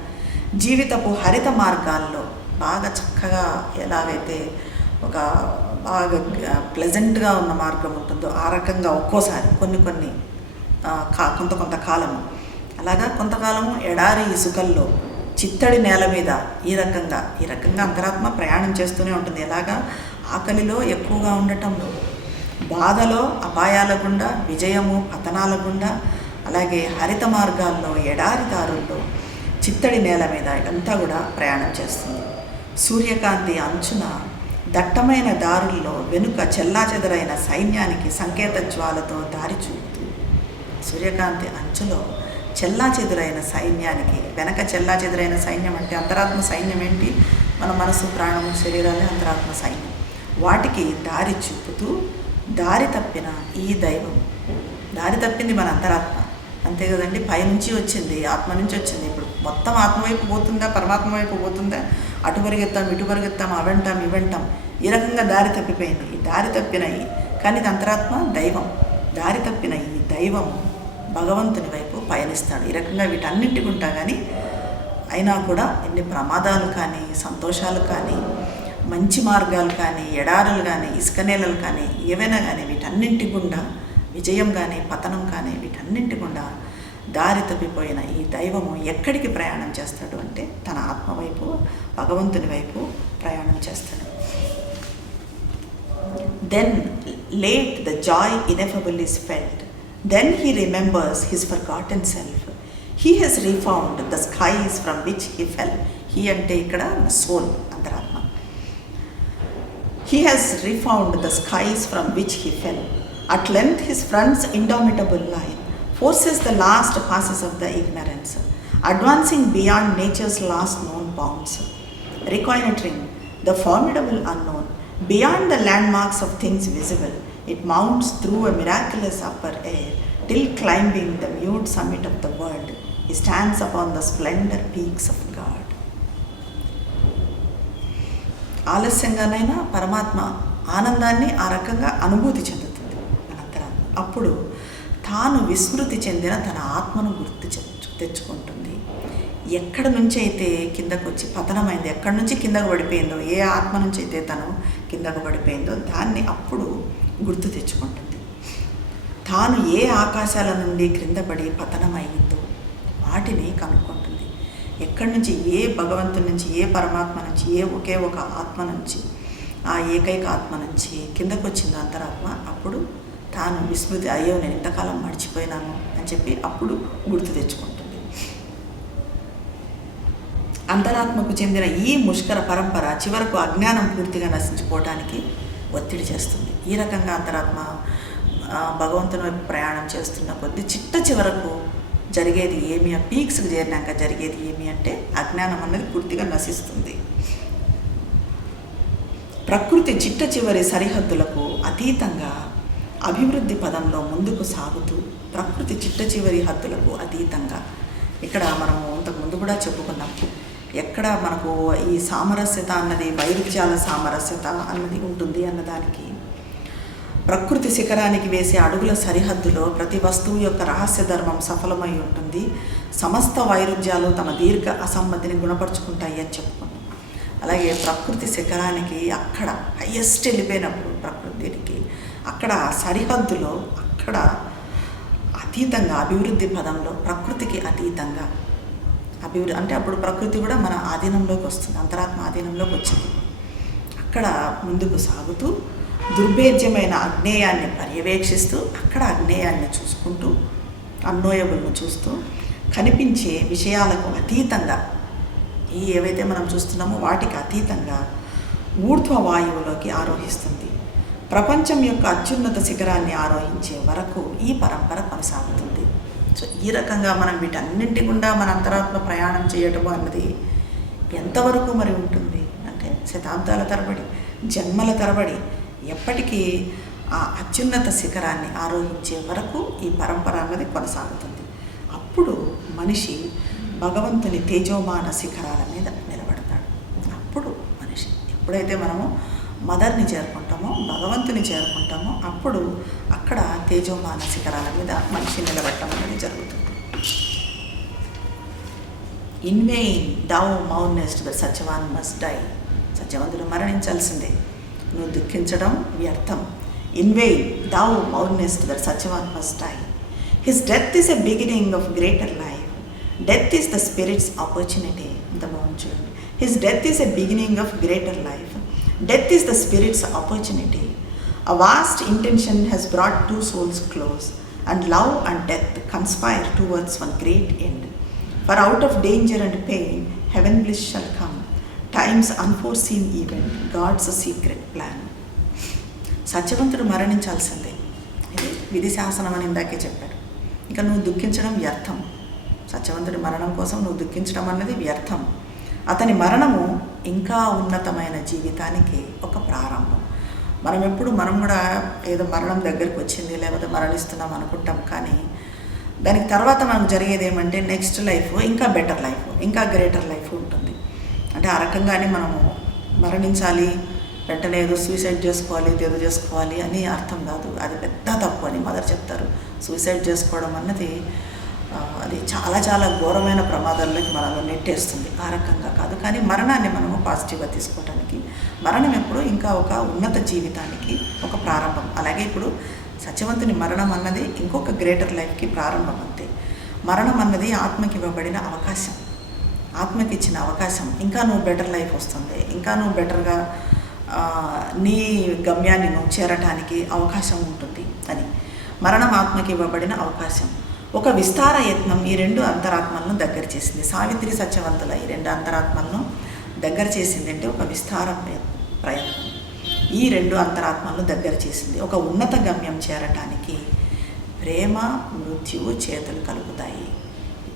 జీవితపు హరిత మార్గాల్లో బాగా చక్కగా ఎలాగైతే ఒక బాగా ప్లెజెంట్గా ఉన్న మార్గం ఉంటుందో ఆ రకంగా ఒక్కోసారి కొంతకాలము అలాగా కొంతకాలము ఎడారి ఇసుకల్లో, చిత్తడి నేల మీద ఈ రకంగా అంతరాత్మ ప్రయాణం చేస్తూనే ఉంటుంది. ఎలాగా? ఆకలిలో ఎక్కువగా ఉండటంలో, బాధలో, అపాయాల గుండా, విజయము పతనాల గుండా, అలాగే హరిత మార్గాల్లో, ఎడారి దారుల్లో, చిత్తడి నేల మీద ఇదంతా కూడా ప్రయాణం చేస్తుంది. సూర్యకాంతి అంచున దట్టమైన దారుల్లో వెనుక చెల్లాచెదరైన సైన్యానికి సంకేత జ్వాలతో దారి చూపుతూ, సూర్యకాంతి అంచులో చెల్లాచెదురైన సైన్యానికి, వెనక చెల్లాచెదురైన సైన్యం అంటే అంతరాత్మ సైన్యం ఏంటి? మన మనసు, ప్రాణము, శరీరాలే అంతరాత్మ సైన్యం. వాటికి దారి చూపుతూ దారి తప్పిన ఈ దైవం, దారి తప్పింది మన అంతరాత్మ, అంతే కదండి. పైనుంచి వచ్చింది, ఆత్మ నుంచి వచ్చింది. ఇప్పుడు మొత్తం ఆత్మ వైపు పోతుందా, పరమాత్మ వైపు పోతుందా, అటు పరిగెత్తాం ఇటు పరిగెత్తాం, అవంటాం ఇవంటాం, ఈ రకంగా దారి తప్పిపోయింది. ఈ దారి తప్పినవి కానీ ఇది అంతరాత్మ దైవం. దారి తప్పిన ఈ దైవము భగవంతుని వైపు పయనిస్తాడు. ఈ రకంగా వీటన్నింటికి ఉంటా కానీ అయినా కూడా ఎన్ని ప్రమాదాలు కానీ, సంతోషాలు కానీ, మంచి మార్గాలు కానీ, ఎడారులు కానీ, ఇసుక నేలలు కానీ, ఏవైనా కానీ వీటన్నింటి గుండా విజయం కానీ, పతనం కానీ వీటన్నింటి గుండా దారి తప్పిపోయిన ఈ దైవము ఎక్కడికి ప్రయాణం చేస్తాడు అంటే తన ఆత్మ వైపు, భగవంతుని వైపు ప్రయాణం చేస్తాడు. Then late the joy ineffable is felt. Then he remembers his forgotten self. He has refound the skies from which he fell. He ante ikkada soul, antaratma. He has refound the skies from which he fell. At length his front's indomitable line forces the last passes of the ignorance, advancing beyond nature's last known bounds, reconnoitering the formidable unknown. Beyond the landmarks of things visible, it mounts through a miraculous upper air, till climbing the mute summit of the world, he stands upon the splendor peaks of God. ఆలస్యంగానైనా పరమాత్మ ఆనందాన్ని ఆ రకంగా అనుభూతి చెందుతుంది అనంతరం. అప్పుడు తాను విస్మృతి చెందిన తన ఆత్మను తెచ్చుకుంటుంది. ఎక్కడి నుంచి అయితే కిందకు వచ్చి పతనమైంది, ఎక్కడి నుంచి కిందకు పడిపోయిందో, ఏ ఆత్మ నుంచి అయితే తను కిందకు పడిపోయిందో దాన్ని అప్పుడు గుర్తు తెచ్చుకుంటుంది. తాను ఏ ఆకాశాల నుండి క్రింద పడి పతనమైందో వాటిని కనుక్కుంటుంది. ఎక్కడి నుంచి, ఏ భగవంతుని నుంచి, ఏ పరమాత్మ నుంచి, ఏ ఒకే ఒక ఆత్మ నుంచి, ఆ ఏకైక ఆత్మ నుంచి కిందకు వచ్చిందో అంతరాత్మ, అప్పుడు తాను విస్మృతి, అయ్యో నేను ఇంతకాలం మర్చిపోయినాను అని చెప్పి అప్పుడు గుర్తు తెచ్చుకుంటుంది. అంతరాత్మకు చెందిన ఈ ముష్కర పరంపర చివరకు అజ్ఞానం పూర్తిగా నశించుకోవటానికి ఒత్తిడి చేస్తుంది. ఈ రకంగా అంతరాత్మ భగవంతుని వైపు ప్రయాణం చేస్తున్న కొద్ది చిట్ట చివరకు జరిగేది ఏమి, ఆ పీక్స్కి చేరినాక జరిగేది ఏమి అంటే అజ్ఞానం అన్నది పూర్తిగా నశిస్తుంది. ప్రకృతి చిట్ట చివరి సరిహద్దులకు అతీతంగా అభివృద్ధి పదంలో ముందుకు సాగుతూ, ప్రకృతి చిట్ట చివరి హద్దులకు అతీతంగా, ఇక్కడ మనము ఇంతకుముందు కూడా చెప్పుకున్నాం, ఎక్కడ మనకు ఈ సామరస్యత అన్నది, వైరుధ్యాల సామరస్యత అన్నది ఉంటుంది అన్నదానికి, ప్రకృతి శిఖరానికి వేసే అడుగుల సరిహద్దులో ప్రతి వస్తువు యొక్క రహస్య ధర్మం సఫలమై ఉంటుంది. సమస్త వైరుధ్యాలు తమ దీర్ఘ అసమ్మతిని గుణపరుచుకుంటాయి అని చెప్పుకున్నాం. అలాగే ప్రకృతి శిఖరానికి అక్కడ హయ్యెస్ట్ వెళ్ళిపోయినప్పుడు ప్రకృతికి అక్కడ సరిహద్దులో, అక్కడ అతీతంగా అభివృద్ధి పదంలో ప్రకృతికి అతీతంగా అభివృద్ధి అంటే అప్పుడు ప్రకృతి కూడా మన ఆధీనంలోకి వస్తుంది, అంతరాత్మ ఆధీనంలోకి వచ్చింది. అక్కడ ముందుకు సాగుతూ దుర్భేద్యమైన అజ్ఞేయాన్ని పర్యవేక్షిస్తూ, అక్కడ అజ్ఞేయాన్ని చూసుకుంటూ, అన్నోయబుల్ను చూస్తూ, కనిపించే విషయాలకు అతీతంగా, ఈ ఏవైతే మనం చూస్తున్నామో వాటికి అతీతంగా ఊర్ధ్వ వాయువులోకి ఆరోహిస్తుంది. ప్రపంచం యొక్క అత్యున్నత శిఖరాన్ని ఆరోహించే వరకు ఈ పరంపర కొనసాగుతుంది. సో ఈ రకంగా మనం వీటన్నింటి గుండా మన అంతరాత్మ ప్రయాణం చేయటము అన్నది ఎంతవరకు మరి ఉంటుంది అంటే శతాబ్దాల తరబడి, జన్మల తరబడి, ఎప్పటికీ ఆ అత్యున్నత శిఖరాన్ని ఆరోహించే వరకు ఈ పరంపర అన్నది కొనసాగుతుంది. అప్పుడు మనిషి భగవంతుని తేజోమాన శిఖరాల మీద నిలబడతాడు. అప్పుడు మనిషి ఎప్పుడైతే మనము మదర్ని చేరుకుంటామో, భగవంతుని చేరుకుంటామో, అప్పుడు అక్కడ తేజోమాన శిఖరాల మీద మనిషి నిలబడటం అనేది జరుగుతుంది. In vain thou mournest the Satyavan must die. సత్యవంతుడు మరణించాల్సిందే, నువ్వు దుఃఖించడం వ్యర్థం. In vain thou mournest the Satyavan must die. His death is a beginning of greater life. Death is the spirit's opportunity. The Mount. His death is a beginning of greater life. Death is the spirit's opportunity. A vast intention has brought two souls close, and love and death conspire towards one great end. For out of danger and pain, heaven bliss shall come. Time's unforeseen event, God's secret plan. సత్యవంతుడు మరణించాల్సిందే, ఇది విధి శాసనం అని ఇందాకే చెప్పాడు. ఇంకా నువ్వు దుఃఖించడం వ్యర్థం. సత్యవంతుడి మరణం కోసం నువ్వు దుఃఖించడం అన్నది వ్యర్థం. అతని మరణము ఇంకా ఉన్నతమైన జీవితానికి ఒక ప్రారంభం. మనం కూడా ఏదో మరణం దగ్గరికి వచ్చింది లేకపోతే మరణిస్తున్నాం అనుకుంటాం, కానీ దానికి తర్వాత మనకు జరిగేది ఏమంటే నెక్స్ట్ లైఫ్ ఇంకా బెటర్ లైఫ్, ఇంకా గ్రేటర్ లైఫ్ ఉంటుంది. అంటే ఆ రకంగానే మనము మరణించాలి, వెంటనే ఏదో సూసైడ్ చేసుకోవాలి, ఏదో చేసుకోవాలి అని అర్థం కాదు. అది పెద్ద తప్పు అని మదర్ చెప్తారు. సూసైడ్ చేసుకోవడం అన్నది అది చాలా చాలా ఘోరమైన ప్రమాదాల్లోకి మనల్ని నెట్టేస్తుంది. ఆ రకంగా కాదు, కానీ మరణాన్ని మనము పాజిటివ్గా తీసుకోవడానికి, మరణం ఎప్పుడు ఇంకా ఒక ఉన్నత జీవితానికి ఒక ప్రారంభం. అలాగే ఇప్పుడు సత్యవంతుని మరణం అన్నది ఇంకొక గ్రేటర్ లైఫ్కి ప్రారంభం అంతే. మరణం అన్నది ఆత్మకి ఇవ్వబడిన అవకాశం, ఆత్మకి ఇచ్చిన అవకాశం. ఇంకా నువ్వు బెటర్ లైఫ్ వస్తుంది, ఇంకా నువ్వు బెటర్గా నీ గమ్యాన్ని నువ్వు చేరటానికి అవకాశం ఉంటుంది అని. మరణం ఆత్మకి ఇవ్వబడిన అవకాశం. ఒక విస్తార యత్నం ఈ రెండు అంతరాత్మలను దగ్గర చేసింది. సావిత్రి సత్యవంతుల ఈ రెండు అంతరాత్మలను దగ్గర చేసింది అంటే ఒక విస్తార ప్రయత్నం ఈ రెండు అంతరాత్మలను దగ్గర చేసింది. ఒక ఉన్నత గమ్యం చేరటానికి ప్రేమ మృత్యువు చేతులు కలుపుతాయి.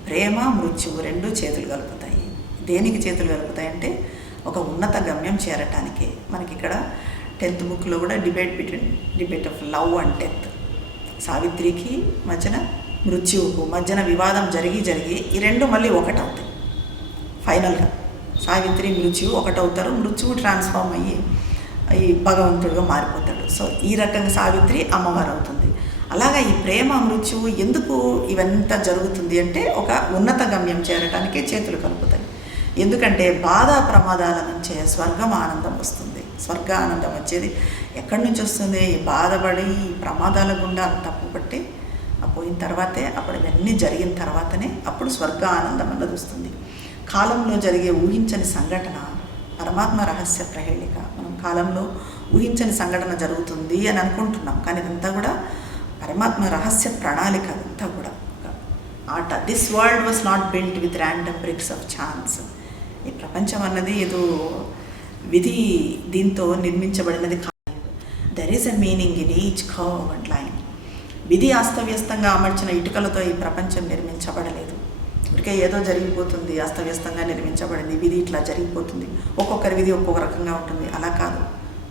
ప్రేమ మృత్యువు రెండు చేతులు కలుపుతాయి. దేనికి చేతులు కలుపుతాయి అంటే ఒక ఉన్నత గమ్యం చేరటానికి. మనకి ఇక్కడ 10th బుక్లో కూడా debate of love and death, సావిత్రికి మధ్యన మృత్యువుకు మధ్యన వివాదం జరిగి ఈ రెండు మళ్ళీ ఒకటవుతాయి. ఫైనల్గా సావిత్రి మృత్యువు ఒకటవుతారు. మృత్యువు ట్రాన్స్ఫార్మ్ అయ్యి ఈ భగవంతుడిగా మారిపోతాడు. సో ఈ రకంగా సావిత్రి అమ్మవారు అవుతుంది. అలాగా ఈ ప్రేమ మృత్యువు ఎందుకు ఇవంతా జరుగుతుంది అంటే ఒక ఉన్నత గమ్యం చేరటానికే చేతులు కలుపుతాయి. ఎందుకంటే బాధ ప్రమాదాల నుంచే స్వర్గం ఆనందం వస్తుంది. స్వర్గ ఆనందం వచ్చేది ఎక్కడి నుంచి వస్తుంది? బాధపడి ప్రమాదాల గుండా తప్పుపట్టి పోయిన తర్వాతే, అప్పుడు ఇవన్నీ జరిగిన తర్వాతనే అప్పుడు స్వర్గ ఆనందం అన్నది వస్తుంది. కాలంలో జరిగే ఊహించని సంఘటన పరమాత్మ రహస్య ప్రహేళిక. మనం కాలంలో ఊహించని సంఘటన జరుగుతుంది అని అనుకుంటున్నాం, కానీ ఇదంతా కూడా పరమాత్మ రహస్య ప్రణాళిక. అదంతా కూడా ఆట. This world was not built with random bricks of chance. ఈ ప్రపంచం అన్నది ఏదో విధి దీంతో నిర్మించబడినది కాదు. There is a meaning in each curve and line. విధి అస్తవ్యస్తంగా అమర్చిన ఇటుకలతో ఈ ప్రపంచం నిర్మించబడలేదు. ఇటుకే ఏదో జరిగిపోతుంది, అస్తవ్యస్తంగా నిర్మించబడింది, విధి ఇట్లా జరిగిపోతుంది. ఒక్కొక్కరి విధి ఒక్కొక్క రకంగా ఉంటుంది. అలా కాదు,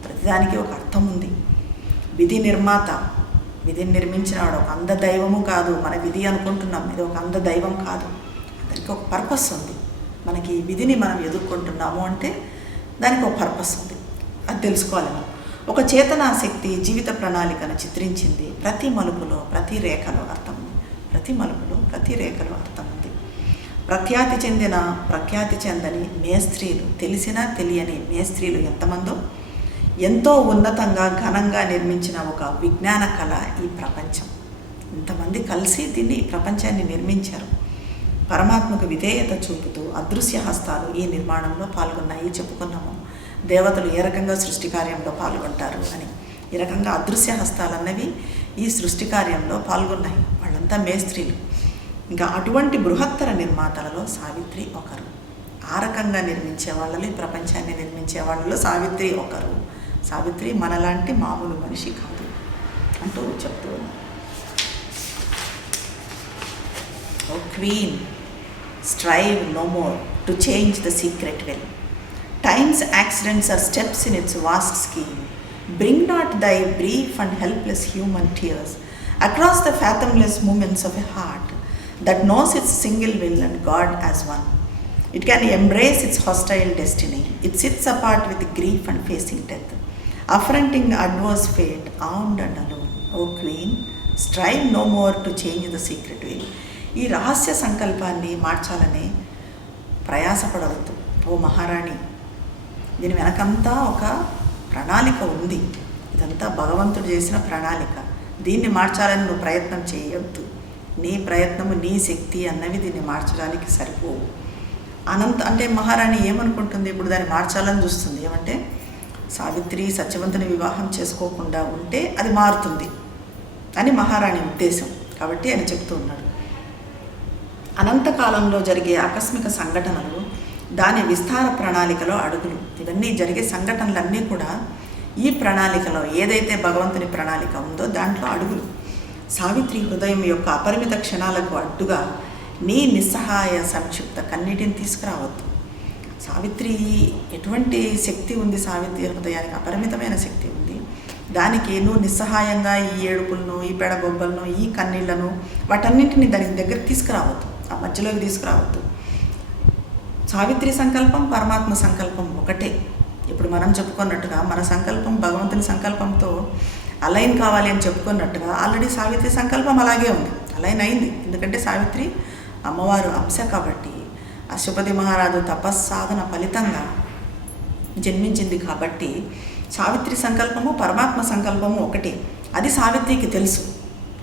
ప్రతిదానికి ఒక అర్థం ఉంది. విధి నిర్మాత, విధిని నిర్మించినవాడు ఒక అంధ దైవము కాదు. మన విధి అనుకుంటున్నాం, ఇది ఒక అంధ దైవం కాదు. దానికి ఒక పర్పస్ ఉంది. మనకి ఈ విధిని మనం ఎదుర్కొంటున్నాము అంటే దానికి ఒక పర్పస్ ఉంది. అది తెలుసుకోవాలి మనం. ఒక చేతనా శక్తి జీవిత ప్రణాళికను చిత్రించింది. ప్రతి మలుపులో ప్రతి రేఖలో అర్థం ఉంది. ప్రతి మలుపులో ప్రతి రేఖలో అర్థం ఉంది. ప్రఖ్యాతి చెందని మేస్త్రీలు, తెలిసినా తెలియని మేస్త్రీలు ఎంతమందో, ఎంతో ఉన్నతంగా ఘనంగా నిర్మించిన ఒక విజ్ఞాన కళ ఈ ప్రపంచం. ఇంతమంది కలిసి దీన్ని ఈ ప్రపంచాన్ని నిర్మించారు. పరమాత్మకు విధేయత చూపుతూ అదృశ్య హస్తాలు ఈ నిర్మాణంలో పాల్గొన్నాయి. చెప్పుకున్నాము దేవతలు ఏ రకంగా సృష్టి కార్యంలో పాల్గొంటారు అని. ఈ రకంగా అదృశ్య హస్తాలు అన్నవి ఈ సృష్టి కార్యంలో పాల్గొన్నాయి. వాళ్ళంతా మేస్త్రీలు. ఇంకా అటువంటి బృహత్తర నిర్మాతలలో సావిత్రి ఒకరు. ఆ రకంగా నిర్మించే వాళ్ళలో, ఈ ప్రపంచాన్ని నిర్మించే వాళ్ళలో సావిత్రి ఒకరు. సావిత్రి మనలాంటి మామూలు మనిషి కాదు అంటూ చెప్తూ ఉన్నారు. ఓ queen, strive no more to change the secret will. Time's accidents are steps in its vast scheme. Bring not thy brief and helpless human tears across the fathomless movements of a heart that knows its single will and God as one. It can embrace its hostile destiny. It sits apart with grief and facing death, affronting adverse fate, armed and alone. O queen, strive no more to change the secret will. ఈ రహస్య సంకల్పాన్ని మార్చాలని ప్రయాసపడవద్దు ఓ మహారాణి. దీని వెనకంతా ఒక ప్రణాళిక ఉంది. ఇదంతా భగవంతుడు చేసిన ప్రణాళిక. దీన్ని మార్చాలని నువ్వు ప్రయత్నం చేయొద్దు. నీ ప్రయత్నము, నీ శక్తి అన్నవి దీన్ని మార్చడానికి సరిపోవు. అంటే మహారాణి ఏమనుకుంటుంది? ఇప్పుడు దాన్ని మార్చాలని చూస్తుంది. ఏమంటే సావిత్రి సత్యవంతుని వివాహం చేసుకోకుండా ఉంటే అది మారుతుంది అని మహారాణి ఉద్దేశం. కాబట్టి ఆయన చెప్తూ ఉన్నాడు, అనంతకాలంలో జరిగే ఆకస్మిక సంఘటనలు దాని విస్తార ప్రణాళికలో అడుగులు. ఇవన్నీ జరిగే సంఘటనలన్నీ కూడా ఈ ప్రణాళికలో, ఏదైతే భగవంతుని ప్రణాళిక ఉందో దాంట్లో అడుగులు. సావిత్రి హృదయం యొక్క అపరిమిత క్షణాలకు అడ్డుగా నీ నిస్సహాయ సంక్షిప్త కన్నీటిని తీసుకురావద్దు. సావిత్రి ఎటువంటి శక్తి ఉంది? సావిత్రి హృదయానికి అపరిమితమైన శక్తి ఉంది. దానికి నువ్వు నిస్సహాయంగా ఈ ఏడుపులను, ఈ పెడబొబ్బలను, ఈ కన్నీళ్లను వాటన్నింటినీ దానికి దగ్గరికి తీసుకురావద్దు, ఆ మధ్యలోకి తీసుకురావద్దు. సావిత్రి సంకల్పం, పరమాత్మ సంకల్పం ఒకటే. ఇప్పుడు మనం చెప్పుకున్నట్టుగా మన సంకల్పం భగవంతుని సంకల్పంతో అలైన్ కావాలి అని చెప్పుకున్నట్టుగా ఆల్రెడీ సావిత్రి సంకల్పం అలాగే ఉంది, అలైన్ అయింది. ఎందుకంటే సావిత్రి అమ్మవారు అంశ కాబట్టి, అశ్వపతి మహారాజు తపస్సాధన ఫలితంగా జన్మించింది కాబట్టి సావిత్రి సంకల్పము పరమాత్మ సంకల్పము ఒకటే. అది సావిత్రికి తెలుసు,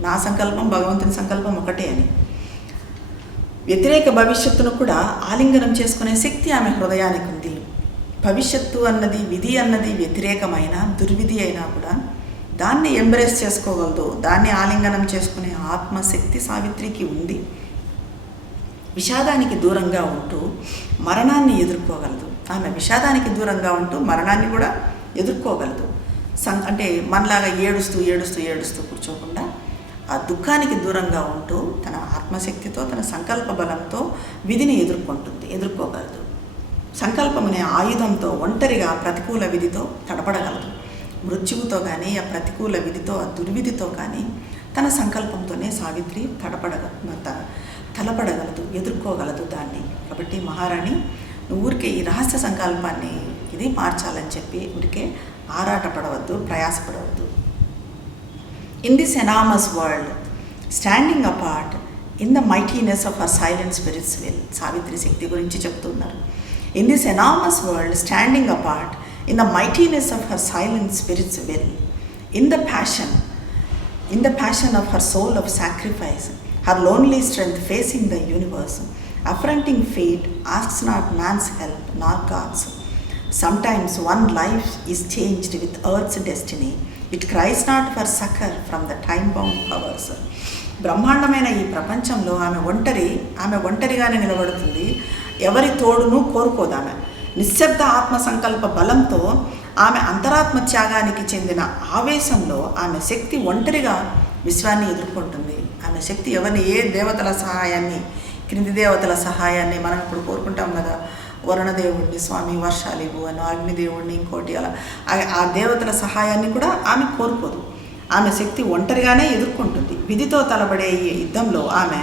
నా సంకల్పం భగవంతుని సంకల్పం ఒకటే అని. వ్యతిరేక భవిష్యత్తును కూడా ఆలింగనం చేసుకునే శక్తి ఆమె హృదయానికి ఉంది. భవిష్యత్తు అన్నది, విధి అన్నది వ్యతిరేకమైన దుర్విధి అయినా కూడా దాన్ని ఎంబ్రేస్ చేసుకోగలదు, దాన్ని ఆలింగనం చేసుకునే ఆత్మశక్తి సావిత్రికి ఉంది. విషాదానికి దూరంగా ఉంటూ మరణాన్ని ఎదుర్కోగలదు. ఆమె విషాదానికి దూరంగా ఉంటూ మరణాన్ని కూడా ఎదుర్కోగలదు. అంటే మనలాగా ఏడుస్తూ ఏడుస్తూ ఏడుస్తూ కూర్చోకుండా ఆ దుఃఖానికి దూరంగా ఉంటూ తన ఆత్మశక్తితో, తన సంకల్ప బలంతో విధిని ఎదుర్కోగలదు. సంకల్పం అనే ఆయుధంతో ఒంటరిగా ప్రతికూల విధితో తడపడగలదు. మృత్యువుతో కానీ, ఆ ప్రతికూల విధితో, ఆ దుర్విధితో కానీ తన సంకల్పంతోనే సావిత్రి తలపడగలదు, ఎదుర్కోగలదు దాన్ని. కాబట్టి మహారాణి, ఊరికే ఈ రహస్య సంకల్పాన్ని ఇది మార్చాలని చెప్పి ఊరికే ఆరాటపడవద్దు, ప్రయాసపడవద్దు. In this enormous world, standing apart in the mightiness of her silent spirit's will, Savitri శక్తి గురించి చెప్తున్నారు. In this enormous world, standing apart in the mightiness of her silent spirit's will, in the passion of her soul of sacrifice, her lonely strength facing the universe, affronting fate, asks not man's help nor God's. Sometimes one life is changed with earth's destiny. It cries not for succor from the time-bound powers. బ్రహ్మాండమైన ఈ ప్రపంచంలో ఆమె ఒంటరిగానే నిలబడుతుంది. ఎవరి తోడును కోరుకోదు. ఆమె నిశ్శబ్ద ఆత్మ సంకల్ప బలంతో, ఆమె అంతరాత్మ త్యాగానికి చెందిన ఆవేశంలో ఆమె శక్తి ఒంటరిగా విశ్వాన్ని ఎదుర్కొంటుంది. ఆమె శక్తి ఎవరిని, ఏ దేవతల సహాయాన్ని, క్రింది దేవతల సహాయాన్ని మనం ఇప్పుడు కోరుకుంటాం కదా, వరుణదేవుడిని స్వామి వర్షాలు ఇవ్వు అని, అగ్నిదేవుడిని ఇంకోటి, అలా ఆ దేవతల సహాయాన్ని కూడా ఆమె కోరుకోదు. ఆమె శక్తి ఒంటరిగానే ఎదుర్కొంటుంది. విధితో తలబడే ఈ యుద్ధంలో ఆమె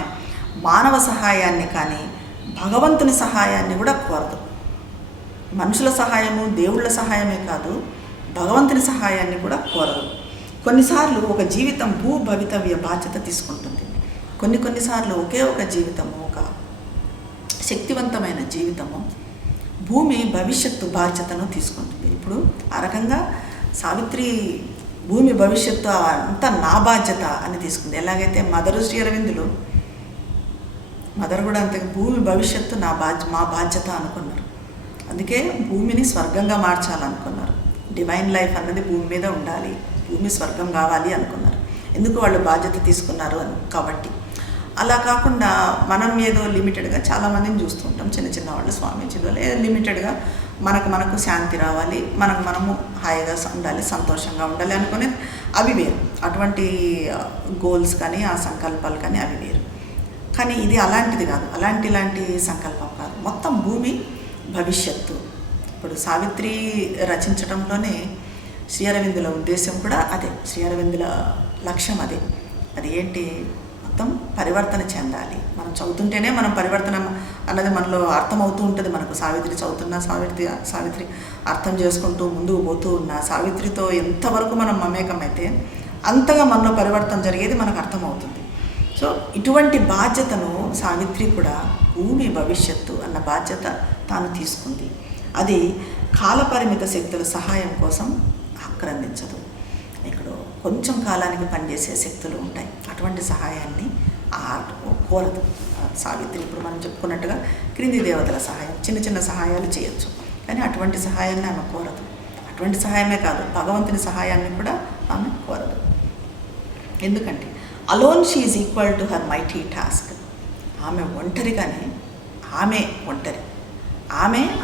మానవ సహాయాన్ని కానీ భగవంతుని సహాయాన్ని కూడా కోరదు. మనుషుల సహాయము, దేవుళ్ళ సహాయమే కాదు, భగవంతుని సహాయాన్ని కూడా కోరదు. కొన్నిసార్లు ఒక జీవితం భవితవ్య బాధ్యత తీసుకుంటుంది. కొన్నిసార్లు ఒకే ఒక జీవితము, ఒక శక్తివంతమైన జీవితము భూమి భవిష్యత్తు బాధ్యతను తీసుకుంటుంది. ఇప్పుడు ఆ రకంగా సావిత్రి భూమి భవిష్యత్తు అంతా నా బాధ్యత అని తీసుకుంది. ఎలాగైతే శ్రీ అరవిందులు కూడా అంతే, భూమి భవిష్యత్తు మా బాధ్యత అనుకున్నారు. అందుకే భూమిని స్వర్గంగా మార్చాలనుకున్నారు. డివైన్ లైఫ్ అన్నది భూమి మీద ఉండాలి, భూమి స్వర్గం కావాలి అనుకున్నారు. ఎందుకు వాళ్ళు బాధ్యత తీసుకున్నారు అని. కాబట్టి అలా కాకుండా మనం ఏదో లిమిటెడ్గా చాలామందిని చూస్తుంటాం, చిన్న వాళ్ళు స్వామీజీలో లిమిటెడ్గా మనకు శాంతి రావాలి, మనము హాయిగా ఉండాలి, సంతోషంగా ఉండాలి అనుకునే అవి వేరు. అటువంటి గోల్స్ కానీ ఆ సంకల్పాలు కానీ అవి వేరు. కానీ ఇది అలాంటిది కాదు, అలాంటి సంకల్పం కాదు. మొత్తం భూమి భవిష్యత్తు. ఇప్పుడు సావిత్రి రచించడంలోనే శ్రీ అరవిందుల ఉద్దేశం కూడా అదే, శ్రీ అరవిందుల లక్ష్యం అదే. అది ఏంటి, మొత్తం పరివర్తన చెందాలి. మనం చదువుతుంటేనే మనం పరివర్తన అన్నది మనలో అర్థమవుతూ ఉంటుంది. మనకు సావిత్రి చదువుతున్నా, సావిత్రి అర్థం చేసుకుంటూ ముందుకు పోతూ ఉన్నా, సావిత్రితో ఎంతవరకు మనం మమేకమైతే అంతగా మనలో పరివర్తన జరిగేది మనకు అర్థమవుతుంది. సో ఇటువంటి బాధ్యతను సావిత్రి కూడా భూమి భవిష్యత్తు అన్న బాధ్యత తాను తీసుకుంది. అది కాలపరిమిత శక్తుల సహాయం కోసం ఆక్రందించదు. ఇక్కడ కొంచెం కాలానికి పనిచేసే శక్తులు ఉంటాయి, అటువంటి సహాయాన్ని కోరదు సావిత్రి. ఇప్పుడు మనం చెప్పుకున్నట్టుగా క్రింది దేవతల సహాయం, చిన్న సహాయాలు చేయొచ్చు, కానీ అటువంటి సహాయాన్ని ఆమె కోరదు. అటువంటి సహాయమే కాదు, భగవంతుని సహాయాన్ని కూడా ఆమె కోరదు. ఎందుకంటే alone she is equal to her mighty task. ఆమె ఒంటరిగానే,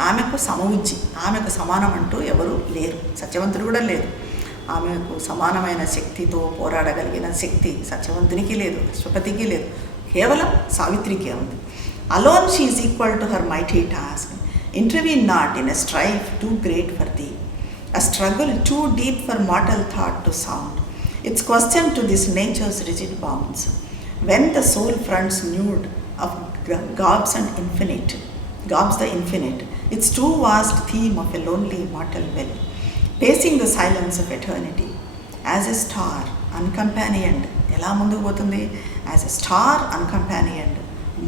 ఆమెకు సమవుజ్జి, ఆమెకు సమానం అంటూ ఎవరు లేరు. సత్యవంతుడు కూడా లేదు. ఆమెకు సమానమైన శక్తితో పోరాడగలిగిన శక్తి సత్యవంతునికి లేదు, అశ్వపతికి లేదు, కేవలం సావిత్రికే ఉంది. Alone she is equal to her mighty task. Interview not in a strife two great for దీ. a struggle too deep for mortal thought to sound its question to this nature's rigid bounds. When the soul fronts nude of garbs the infinite, its too vast theme of a lonely mortal will, pacing the silence of eternity, as a star uncompanioned, ఎలా ముందుకు పోతుంది, as a star uncompanioned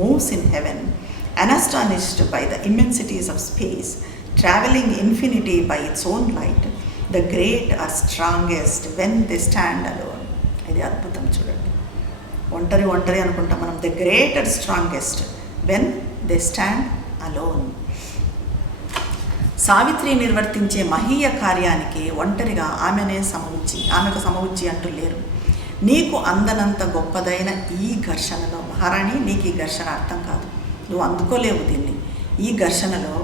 moves in heaven, unastonished by the immensities of space, traveling infinity by its own light, the great are strongest when they stand alone. ఇది అద్భుతం చూడండి. ఒంటరి అనుకుంటాం మనం. The great are strongest when they stand alone. Savitri నిర్వర్తించే మహీయ కార్యానికి ఒంటరిగా ఆమెకు సమవుచ్చి అంటూ లేరు. నీకు అందనంత గొప్పదైన ఈ ఘర్షణలో, మహారాణి నీకు ఈ ఘర్షణ అర్థం కాదు, నువ్వు అందుకోలేవు దీన్ని. ఈ ఘర్షణలో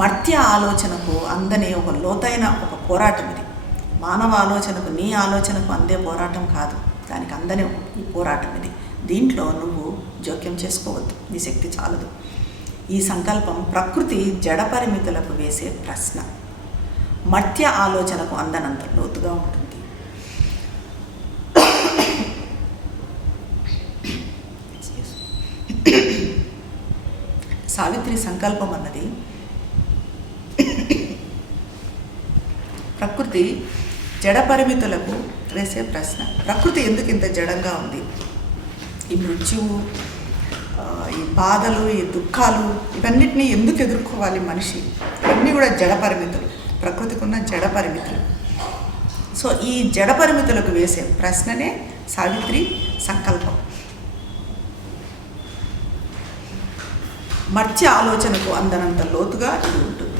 మర్త్య ఆలోచనకు అందని ఒక లోతైన ఒక పోరాటం ఇది. మానవ ఆలోచనకు, నీ ఆలోచనకు అందే పోరాటం కాదు, దానికి అందని ఈ పోరాటం ఇది. దీంట్లో నువ్వు జోక్యం చేసుకోవద్దు, నీ శక్తి చాలదు. ఈ సంకల్పం ప్రకృతి జడ పరిమితులకు వేసే ప్రశ్న. మర్త్య ఆలోచనకు అందనంత లోతుగా ఉంటుంది. సావిత్రి సంకల్పం అన్నది ప్రకృతి జడ పరిమితులకు వేసే ప్రశ్న. ప్రకృతి ఎందుకు ఇంత జడంగా ఉంది? ఈ మృత్యువు, ఈ బాధలు, ఈ దుఃఖాలు, ఇవన్నిటినీ ఎందుకు ఎదుర్కోవాలి మనిషి? ఇవన్నీ కూడా జడ పరిమితులు, ప్రకృతికి ఉన్న జడ పరిమితులు. సో ఈ జడ పరిమితులకు వేసే ప్రశ్ననే సావిత్రి సంకల్పం. మర్త్య ఆలోచనకు అందనంత లోతుగా ఇది ఉంటుంది.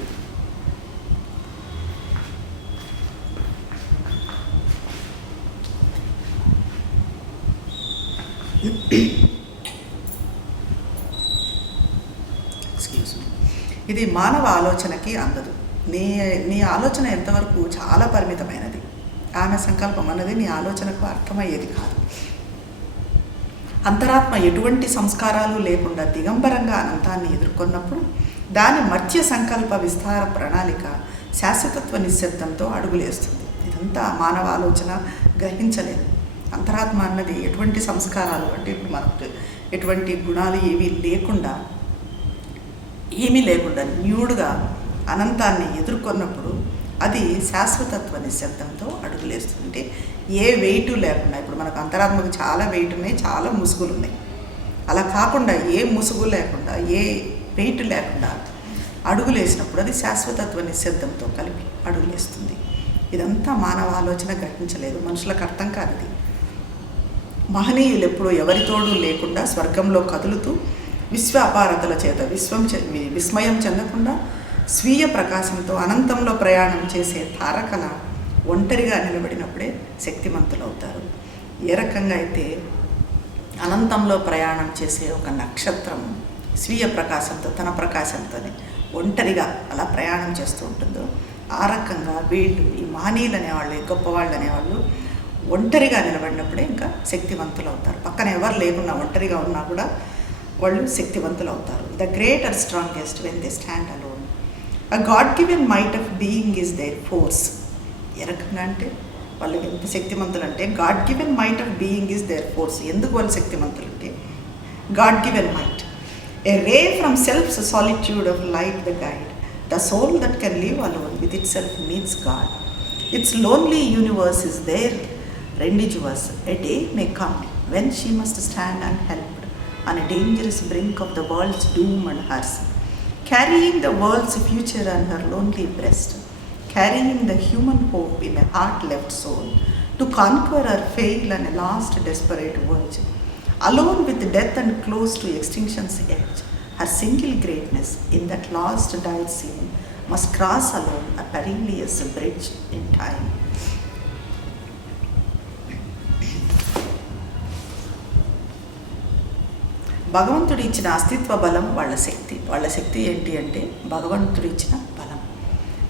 ఇది మానవ ఆలోచనకి అందదు. నీ ఆలోచన ఎంతవరకు చాలా పరిమితమైనది. ఆమె సంకల్పం అన్నది నీ ఆలోచనకు అర్థమయ్యేది కాదు. అంతరాత్మ ఎటువంటి సంస్కారాలు లేకుండా దిగంబరంగా అనంతాన్ని ఎదుర్కొన్నప్పుడు దాని మర్త్య సంకల్ప విస్తార ప్రణాళిక శాశ్వతత్వ నిశ్శబ్దంతో అడుగులేస్తుంది. ఇదంతా మానవ ఆలోచన గ్రహించలేదు. అంతరాత్మ అన్నది ఎటువంటి సంస్కారాలు అంటే ఇప్పుడు మనకు ఎటువంటి గుణాలు ఏమీ లేకుండా న్యూడ్గా అనంతాన్ని ఎదుర్కొన్నప్పుడు అది శాశ్వతత్వ నిశ్శబ్దంతో అడుగులేస్తుంది. అంటే ఏ వెయిట్ లేకుండా, ఇప్పుడు మనకు అంతరాత్మకు చాలా వెయిట్ ఉన్నాయి, చాలా ముసుగులు ఉన్నాయి. అలా కాకుండా ఏ ముసుగు లేకుండా, ఏ వెయిట్ లేకుండా అడుగులేసినప్పుడు అది శాశ్వతత్వ నిశ్శబ్దంతో కలిపి అడుగులేస్తుంది. ఇదంతా మానవ ఆలోచన గ్రహించలేదు, మనుషులకు అర్థం కాదు. ఇది మహనీయులు ఎప్పుడూ ఎవరితోడూ లేకుండా స్వర్గంలో కదులుతూ విశ్వ అపారతల చేత విస్మయం చెందకుండా స్వీయ ప్రకాశంతో అనంతంలో ప్రయాణం చేసే తారకల ఒంటరిగా నిలబడినప్పుడే శక్తిమంతులవుతారు. ఏ రకంగా అయితే అనంతంలో ప్రయాణం చేసే ఒక నక్షత్రం స్వీయ ప్రకాశంతో, తన ప్రకాశంతోనే ఒంటరిగా అలా ప్రయాణం చేస్తూ ఉంటుందో, ఆ రకంగా వీళ్ళు, ఈ మహనీయులు అనేవాళ్ళు, ఈ గొప్పవాళ్ళు అనేవాళ్ళు ఒంటరిగా నిలబడినప్పుడే ఇంకా శక్తివంతులు అవుతారు. పక్కన ఎవరు లేకున్నా, ఒంటరిగా ఉన్నా కూడా వాళ్ళు శక్తివంతులు అవుతారు. The great are strongest when they stand alone. A God-given might of being is their force. ఏ రకంగా అంటే వాళ్ళు ఎంత శక్తిమంతులు అంటే, God-given might of being is their force. ఎందుకు వాళ్ళు శక్తిమంతులు అంటే God-given might. A ray from self's solitude of light the guide. The soul that can live alone with itself meets God. Its lonely universe is there rendezvous. A day may come when she must stand unhelped on a dangerous brink of the world's doom and hers, carrying the world's future on her lonely breast, carrying the human hope in a heart-left soul, to conquer or fail on a last desperate verge. Alone with death and close to extinction's edge, her single greatness in that last died scene must cross alone a perilous bridge in time. భగవంతుడు ఇచ్చిన అస్తిత్వ బలం వాళ్ళ శక్తి. వాళ్ళ శక్తి ఏంటి అంటే భగవంతుడు ఇచ్చిన బలం.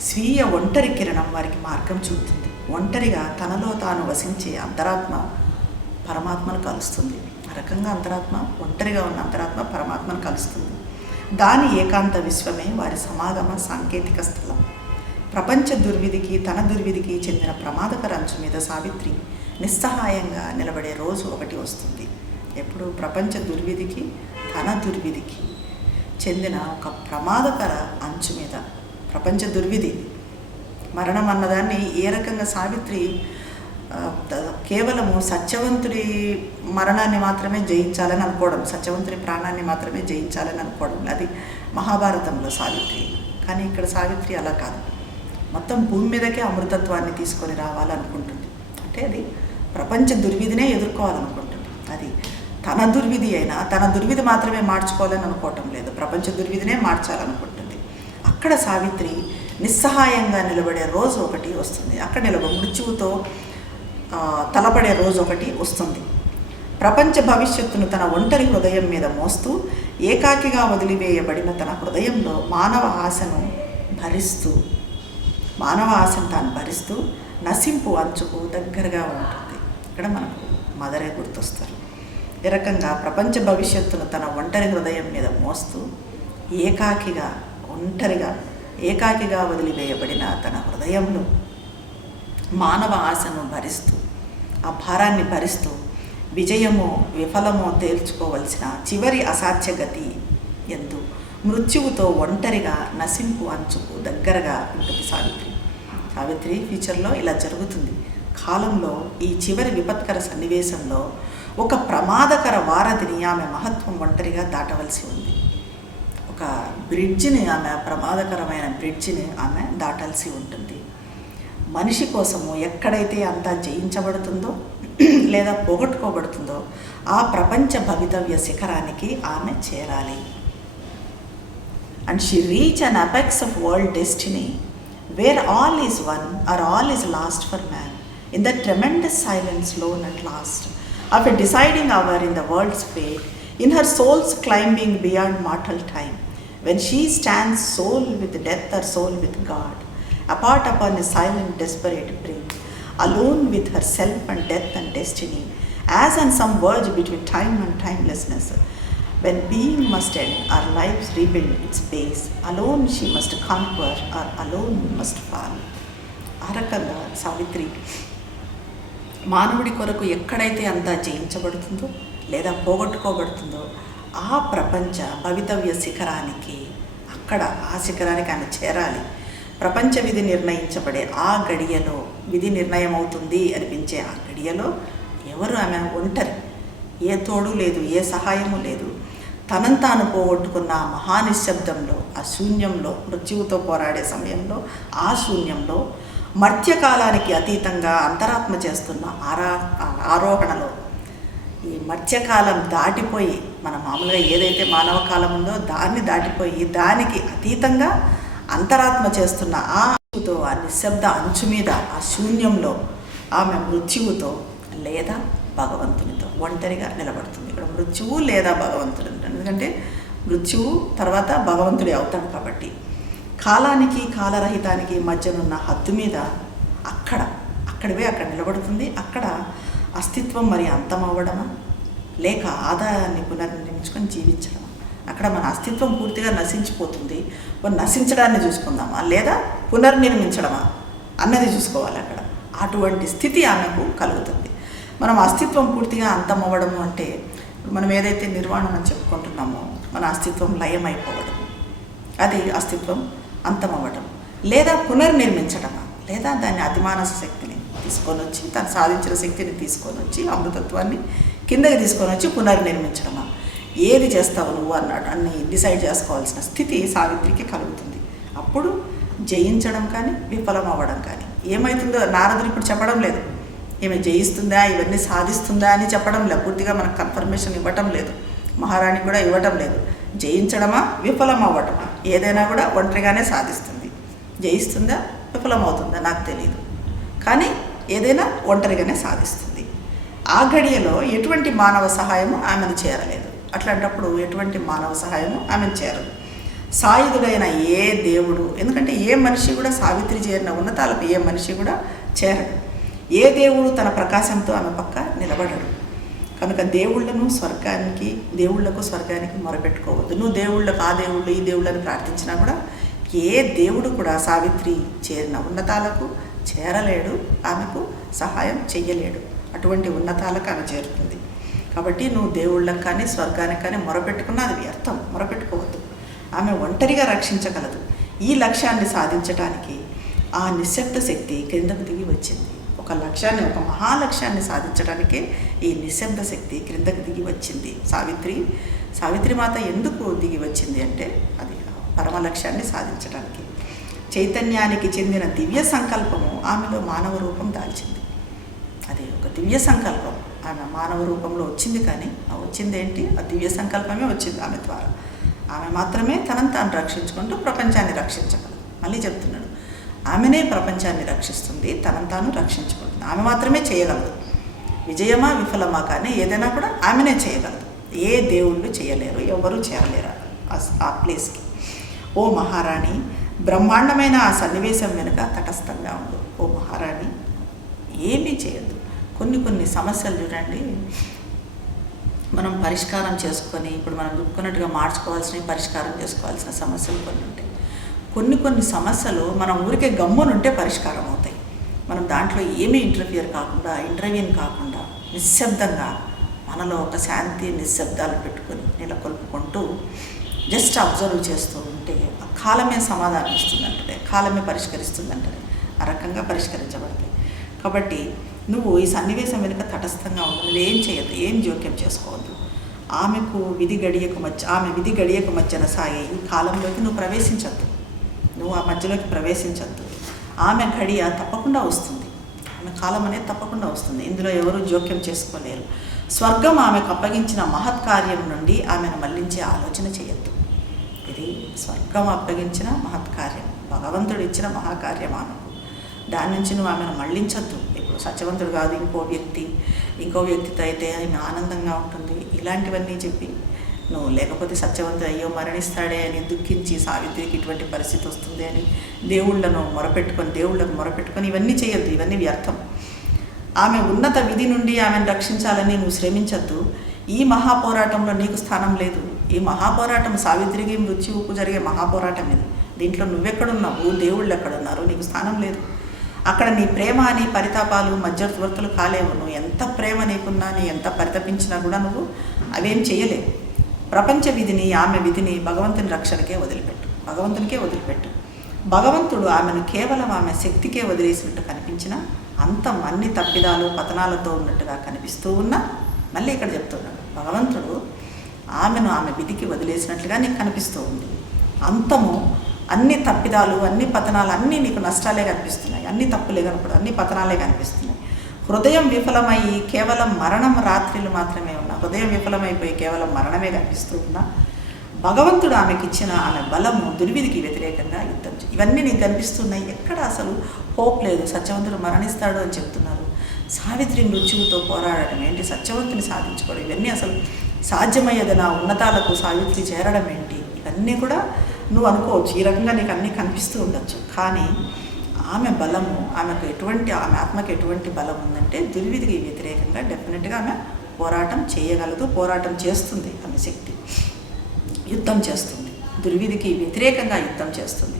స్వీయ ఒంటరి కిరణం వారికి మార్గం చూపుతుంది. ఒంటరిగా తనలో తాను వసించే అంతరాత్మ పరమాత్మను కలుస్తుంది. ఆ రకంగా అంతరాత్మ, ఒంటరిగా ఉన్న అంతరాత్మ పరమాత్మను కలుస్తుంది. దాని ఏకాంత విశ్వమే వారి సమాగమ సాంకేతిక స్థలం. ప్రపంచ దుర్విధికి తన దుర్విధికి చెందిన ప్రమాదకర అంచు మీద సావిత్రి నిస్సహాయంగా నిలబడే రోజు ఒకటి వస్తుంది. ఎప్పుడు ప్రపంచ దుర్విధికి తన దుర్విధికి చెందిన ఒక ప్రమాదకర అంచు మీద, ప్రపంచ దుర్విధి మరణం అన్నదాన్ని ఏ రకంగా సావిత్రి కేవలము సత్యవంతుడి మరణాన్ని మాత్రమే జయించాలని అనుకోవడం, సత్యవంతుడి ప్రాణాన్ని మాత్రమే జయించాలని అనుకోవడం, అది మహాభారతంలో సావిత్రి. కానీ ఇక్కడ సావిత్రి అలా కాదు, మొత్తం భూమి మీదకే అమృతత్వాన్ని తీసుకొని రావాలనుకుంటుంది. అంటే అది ప్రపంచ దుర్విధినే ఎదుర్కోవాలనుకుంటుంది. అది తన దుర్విధి అయినా తన దుర్విధి మాత్రమే మార్చుకోవాలని అనుకోవటం లేదు, ప్రపంచ దుర్విధినే మార్చాలనుకుంటుంది. అక్కడ సావిత్రి నిస్సహాయంగా నిలబడే రోజు ఒకటి వస్తుంది. అక్కడ మృత్యువుతో తలపడే రోజు ఒకటి వస్తుంది. ప్రపంచ భవిష్యత్తును తన ఒంటరి హృదయం మీద మోస్తూ ఏకాకిగా వదిలివేయబడిన తన హృదయంలో మానవ ఆశను తాను భరిస్తూ నశింపు అంచుకు దగ్గరగా ఉంటుంది. ఇక్కడ మనకు మదరే గుర్తొస్తారు. ఈ రకంగా ప్రపంచ భవిష్యత్తును తన ఒంటరి హృదయం మీద మోస్తూ ఏకాకిగా వదిలివేయబడిన తన హృదయంలో మానవ ఆశను భరిస్తూ, ఆ భారాన్ని భరిస్తూ విజయమో విఫలమో తేల్చుకోవలసిన చివరి అసాధ్య గతి ఎందు మృత్యువుతో ఒంటరిగా నశింపు అంచుకు దగ్గరగా ఉంటుంది సావిత్రి ఫ్యూచర్లో ఇలా జరుగుతుంది. కాలంలో ఈ చివరి విపత్కర సన్నివేశంలో ఒక ప్రమాదకర వారధిని ఆమె మహత్వం ఒంటరిగా దాటవలసి ఉంది. ఒక ప్రమాదకరమైన బ్రిడ్జిని ఆమె దాటాల్సి ఉంటుంది. మనిషి కోసము ఎక్కడైతే అంతా జయించబడుతుందో లేదా పోగొట్టుకోబడుతుందో ఆ ప్రపంచ భవితవ్య శిఖరానికి ఆమె చేరాలి. And she reach an apex of world destiny where all is won or all is lost for man in the tremendous silence lone at last of a deciding hour in the world's fate, in her soul's climbing beyond mortal time, when she stands soul with death or soul with God, apart upon a silent desperate brink, alone with herself and death and destiny, as on some verge between time and timelessness, when being must end, our lives rebuild its base, alone she must conquer or alone must fall. ఆ రకంగా సావిత్రి మానవుడి కొరకు ఎక్కడైతే అంతా జయించబడుతుందో లేదా పోగొట్టుకోబడుతుందో ఆ ప్రపంచ భవితవ్య శిఖరానికి, ఆ శిఖరానికి ఆమె చేరాలి. ప్రపంచ విధి నిర్ణయించబడే ఆ గడియలో, విధి నిర్ణయం అవుతుంది అనిపించే ఆ గడియలో ఎవరు ఆమె ఒంటరి, ఏ తోడు లేదు, ఏ సహాయము లేదు. తనను తాను పోగొట్టుకున్న ఆ మహానిశ్శబ్దంలో, ఆ శూన్యంలో, మృత్యువుతో పోరాడే సమయంలో, ఆ శూన్యంలో మర్త్యకాలానికి అతీతంగా అంతరాత్మ చేస్తున్న ఆరోహణలో, ఈ మత్స్యకాలం దాటిపోయి, మన మామూలుగా ఏదైతే మానవ కాలం ఉందో దాన్ని దాటిపోయి దానికి అతీతంగా అంతరాత్మ చేస్తున్న ఆ నిశ్శబ్ద అంచు మీద, ఆ శూన్యంలో ఆమె మృత్యువుతో లేదా భగవంతునితో ఒంటరిగా నిలబడుతుంది. ఇక్కడ మృత్యువు లేదా భగవంతుడు, ఎందుకంటే మృత్యువు తర్వాత భగవంతుడే అవుతాడు కాబట్టి కాలానికి కాలరహితానికి మధ్యనున్న హద్దు మీద అక్కడ నిలబడుతుంది. అక్కడ అస్తిత్వం మరి అంతమవ్వడమా లేక ఆదాయాన్ని పునర్నిర్మించుకొని జీవించడమా? అక్కడ మన అస్తిత్వం పూర్తిగా నశించిపోతుంది. నశించడాన్ని చూసుకుందామా లేదా పునర్నిర్మించడమా అన్నది చూసుకోవాలి. అక్కడ అటువంటి స్థితి ఆమెకు కలుగుతుంది. మనం అస్తిత్వం పూర్తిగా అంతమవ్వడము అంటే మనం ఏదైతే నిర్వాణం అని చెప్పుకుంటున్నామో మన అస్తిత్వం లయమైపోవడం, అది అస్తిత్వం అంతమవ్వడం. లేదా పునర్నిర్మించడమా, లేదా దాన్ని అతిమానస శక్తిని తీసుకొని వచ్చి, తను సాధించిన శక్తిని తీసుకొని వచ్చి, అమృతత్వాన్ని కిందకి తీసుకొని వచ్చి పునర్నిర్మించడమా, ఏది చేస్తావు నువ్వు అన్నాడు అన్ని డిసైడ్ చేసుకోవాల్సిన స్థితి సావిత్రికి కలుగుతుంది. అప్పుడు జయించడం కానీ విఫలం అవ్వడం కానీ ఏమవుతుందో నారదుడు ఇప్పుడు చెప్పడం లేదు. ఈమె జయిస్తుందా, ఇవన్నీ సాధిస్తుందా అని చెప్పడం లేదు, పూర్తిగా మనకు కన్ఫర్మేషన్ ఇవ్వటం లేదు, మహారాణి కూడా ఇవ్వటం లేదు. జయించడమా విఫలం అవ్వటమా ఏదైనా కూడా ఒంటరిగానే సాధిస్తుంది. జయిస్తుందా విఫలం అవుతుందా నాకు తెలియదు, కానీ ఏదైనా ఒంటరిగానే సాధిస్తుంది. ఆ గడియలో ఎటువంటి మానవ సహాయము ఆమెను చేరలేదు. అట్లాంటప్పుడు ఎటువంటి మానవ సహాయము ఆమెను చేరదు. సాయుధుడైన ఏ దేవుడు, ఎందుకంటే ఏ మనిషి కూడా సావిత్రి చేరిన ఉన్నతాలకు ఏ మనిషి కూడా చేరడు. ఏ దేవుడు తన ప్రకాశంతో ఆమె పక్క నిలబడడు. కనుక దేవుళ్లకు స్వర్గానికి మొరపెట్టుకోవద్దు. నువ్వు దేవుళ్ళకు ఆ దేవుళ్ళు ఈ దేవుళ్ళని ప్రార్థించినా కూడా ఏ దేవుడు కూడా సావిత్రి చేరిన ఉన్నతాలకు చేరలేడు, ఆమెకు సహాయం చెయ్యలేడు. అటువంటి ఉన్నతాలకు ఆమె చేరుతుంది. కాబట్టి నువ్వు దేవుళ్ళకి కానీ స్వర్గానికి కానీ మొరపెట్టుకున్నా అది వ్యర్థం, మొరపెట్టుకోవద్దు. ఆమె ఒంటరిగా రక్షించగలదు. ఈ లక్ష్యాన్ని సాధించడానికి ఆ నిశ్శబ్ద శక్తి క్రిందకు దిగి వచ్చింది. ఒక మహాలక్ష్యాన్ని సాధించడానికే ఈ నిశ్శబ్ద శక్తి క్రిందకు దిగి వచ్చింది. సావిత్రి మాత ఎందుకు దిగి వచ్చింది అంటే అది పరమ లక్ష్యాన్ని సాధించడానికి. చైతన్యానికి చెందిన దివ్య సంకల్పము ఆమెలో మానవ రూపం దాల్చింది. అది ఒక దివ్య సంకల్పం. ఆమె మానవ రూపంలో వచ్చింది, కానీ వచ్చిందేంటి? ఆ దివ్య సంకల్పమే వచ్చింది ఆమె ద్వారా. ఆమె మాత్రమే తనను తాను రక్షించుకుంటూ ప్రపంచాన్ని రక్షించగలదు. మళ్ళీ చెప్తున్నాడు, ఆమెనే ప్రపంచాన్ని రక్షిస్తుంది, తనను తాను రక్షించుకుంటుంది. ఆమె మాత్రమే చేయగలదు. విజయమా విఫలమా కానీ ఏదైనా కూడా ఆమెనే చేయగలదు. ఏ దేవుళ్ళు చేయలేరు, ఎవరు చేరలేరు ఆ ప్లేస్కి. ఓ మహారాణి, బ్రహ్మాండమైన ఆ సన్నివేశం వెనుక తటస్థంగా ఉండు. ఓ మహారాణి, ఏమీ చేయొద్దు. కొన్ని సమస్యలు చూడండి, మనం పరిష్కారం చేసుకొని ఇప్పుడు మనం దుక్కున్నట్టుగా మార్చుకోవాల్సిన పరిష్కారం చేసుకోవాల్సిన సమస్యలు కొన్ని ఉంటాయి. కొన్ని సమస్యలు మనం ఊరికే గమ్మునుంటే పరిష్కారం అవుతాయి. మనం దాంట్లో ఏమీ ఇంటర్వ్యూన్ కాకుండా నిశ్శబ్దంగా మనలో ఒక శాంతి నిశ్శబ్దాలు పెట్టుకొని నెలకొల్పుకుంటూ జస్ట్ అబ్జర్వ్ చేస్తూ ఉంటే ఆ కాలమే సమాధానం ఇస్తుందంటే, కాలమే పరిష్కరిస్తుందంటే ఆ రకంగా పరిష్కరించబడతాయి. కాబట్టి నువ్వు ఈ సన్నివేశం వెనుక తటస్థంగా ఉండు. ఏం చేయొద్దు, ఏం జోక్యం చేసుకోవద్దు. ఆమె విధి గడియకు మధ్యన సాగే ఈ కాలంలోకి నువ్వు ప్రవేశించద్దు. నువ్వు ఆ మధ్యలోకి ప్రవేశించద్దు. ఆమె గడియ తప్పకుండా వస్తుంది. ఆమె కాలం అనేది తప్పకుండా వస్తుంది. ఇందులో ఎవరు జోక్యం చేసుకోలేరు. స్వర్గం ఆమెకు అప్పగించిన మహత్కార్యం నుండి ఆమెను మళ్లించే ఆలోచన చేయొద్దు. ఇది స్వర్గం అప్పగించిన మహత్కార్యం, భగవంతుడు ఇచ్చిన మహాకార్యం ఆమెకు. దాని నుంచి నువ్వు ఆమెను మళ్లించద్దు. ఇప్పుడు సత్యవంతుడు కాదు, ఇంకో వ్యక్తితో అయితే ఆమె ఆనందంగా ఉంటుంది. ఇలాంటివన్నీ చెప్పి నువ్వు లేకపోతే సత్యవంతుడు అయ్యో మరణిస్తాడే అని దుఃఖించి సావిత్రికి ఇటువంటి పరిస్థితి వస్తుంది అని దేవుళ్ళకు మొరపెట్టుకొని ఇవన్నీ చేయొద్దు. ఇవన్నీ వ్యర్థం. ఆమె ఉన్నత విధి నుండి ఆమెను రక్షించాలని నువ్వు శ్రమించద్దు. ఈ మహాపోరాటంలో నీకు స్థానం లేదు. ఈ మహాపోరాటం సావిత్రికి మృత్యువుకు జరిగే మహాపోరాటం ఇది. దీంట్లో నువ్వెక్కడున్నావు, దేవుళ్ళు ఎక్కడున్నారు, నీకు స్థానం లేదు. అక్కడ నీ ప్రేమ అని పరితాపాలు మధ్యవర్తులు కాలేవు. నువ్వు ఎంత ప్రేమ నీకున్నా, నీ ఎంత పరితపించినా కూడా నువ్వు అవేం చేయలేవు. ప్రపంచ విధిని, ఆమె విధిని భగవంతునికే వదిలిపెట్టు. భగవంతుడు ఆమెను కేవలం ఆమె శక్తికే వదిలేసినట్టు కనిపించినా అంతం అన్ని తప్పిదాలు పతనాలతో ఉన్నట్టుగా కనిపిస్తూ ఉన్నా, మళ్ళీ ఇక్కడ చెప్తున్నాడు, భగవంతుడు ఆమెను ఆమె విధికి వదిలేసినట్లుగా నీకు కనిపిస్తూ ఉంది. అంతము అన్ని తప్పిదాలు, అన్ని పతనాలు, అన్నీ నీకు నష్టాలే కనిపిస్తున్నాయి. అన్ని తప్పులే కనపడు, అన్ని పతనాలే కనిపిస్తున్నాయి. హృదయం విఫలమై కేవలం మరణం రాత్రిలు మాత్రమే ఉన్నా, హృదయం విఫలమైపోయి కేవలం మరణమే కనిపిస్తూ ఉన్నా, భగవంతుడు ఆమెకి ఇచ్చిన ఆమె బలము దుర్విధికి వ్యతిరేకంగా యుద్ధం ఇవన్నీ నీకు కనిపిస్తున్నాయి. ఎక్కడ అసలు హోప్ లేదు. సత్యవంతుడు మరణిస్తాడు అని చెప్తున్నారు. సావిత్రి మృత్యువుతో పోరాడటం ఏంటి, సత్యవంతుని సాధించుకోవడం, ఇవన్నీ అసలు సాధ్యమయ్యేదనా, ఉన్నతాలకు సావిత్రి చేరడం ఏంటి, ఇవన్నీ కూడా నువ్వు అనుకోవచ్చు. ఈ రకంగా నీకు అన్నీ కనిపిస్తూ ఉండొచ్చు. కానీ ఆమె బలము, ఆమె ఆత్మకి ఎటువంటి బలం ఉందంటే దుర్విధికి వ్యతిరేకంగా డెఫినెట్గా ఆమె పోరాటం చేయగలదు, పోరాటం చేస్తుంది. ఆమె శక్తి యుద్ధం చేస్తుంది, దుర్విధికి వ్యతిరేకంగా యుద్ధం చేస్తుంది.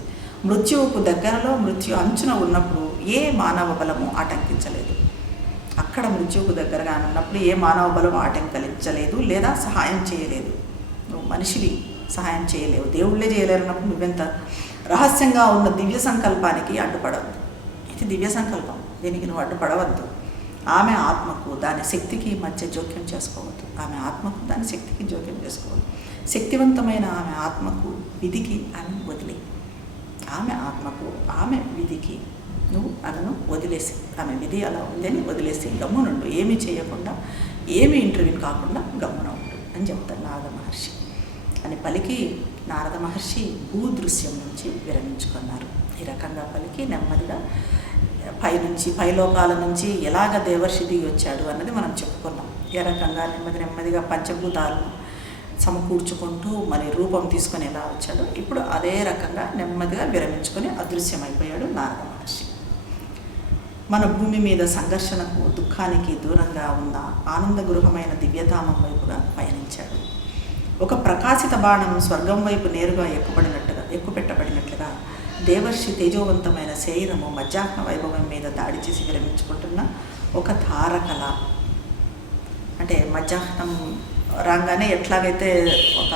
మృత్యువుకు దగ్గరలో, మృత్యు అంచున ఉన్నప్పుడు ఏ మానవ బలము ఆటంకించలేదు. అక్కడ మృత్యువుకు దగ్గరగా ఉన్నప్పుడు ఏ మానవ బలము ఆటంకించలేదు లేదా సహాయం చేయలేదు. నువ్వు మనిషివి, సహాయం చేయలేవు. దేవుళ్ళే చేయలేరున్నప్పుడు నువ్వెంత. రహస్యంగా ఉన్న దివ్య సంకల్పానికి అడ్డుపడవద్దు. ఇది దివ్య సంకల్పం, దీనికి నువ్వు అడ్డుపడవద్దు. ఆమె ఆత్మకు దాని శక్తికి మధ్య జోక్యం చేసుకోవద్దు. ఆమె ఆత్మకు దాని శక్తికి జోక్యం చేసుకోవద్దు. శక్తివంతమైన ఆమె ఆత్మకు విధికి ఆమె వదిలే. ఆమె ఆత్మకు ఆమె విధికి నువ్వు ఆమెను వదిలేసి, ఆమె విధి అలా ఉందని వదిలేసి గమ్మునుండు. ఏమీ చేయకుండా, ఏమీ ఇంటర్వ్యూని కాకుండా గమ్మున ఉండు అని చెప్తారు నారద మహర్షి అని పలికి, నారద మహర్షి భూదృశ్యం నుంచి విరమించుకున్నారు. ఈ రకంగా పలికి నెమ్మదిగా పైలోకాల నుంచి ఎలాగ దేవర్షి దిగి వచ్చాడు అన్నది మనం చెప్పుకున్నాం. ఏ రకంగా నెమ్మదిగా పంచభూతాలను సమకూర్చుకుంటూ మరి రూపం తీసుకొని ఎలా వచ్చాడో, ఇప్పుడు అదే రకంగా నెమ్మదిగా విరమించుకొని అదృశ్యమైపోయాడు నారద మహర్షి. మన భూమి మీద సంఘర్షణకు, దుఃఖానికి దూరంగా ఉన్న ఆనంద గృహమైన దివ్యధామం వైపుగా పయనించాడు. ఒక ప్రకాశిత బాణం స్వర్గం వైపు నేరుగా ఎక్కుపెట్టబడినట్లుగా దేవర్షి తేజోవంతమైన శరీరము మధ్యాహ్న వైభవం మీద దాడి చేసి విరమించుకుంటున్న ఒక తారకల. అంటే మధ్యాహ్నం రాగానే ఎట్లాగైతే ఒక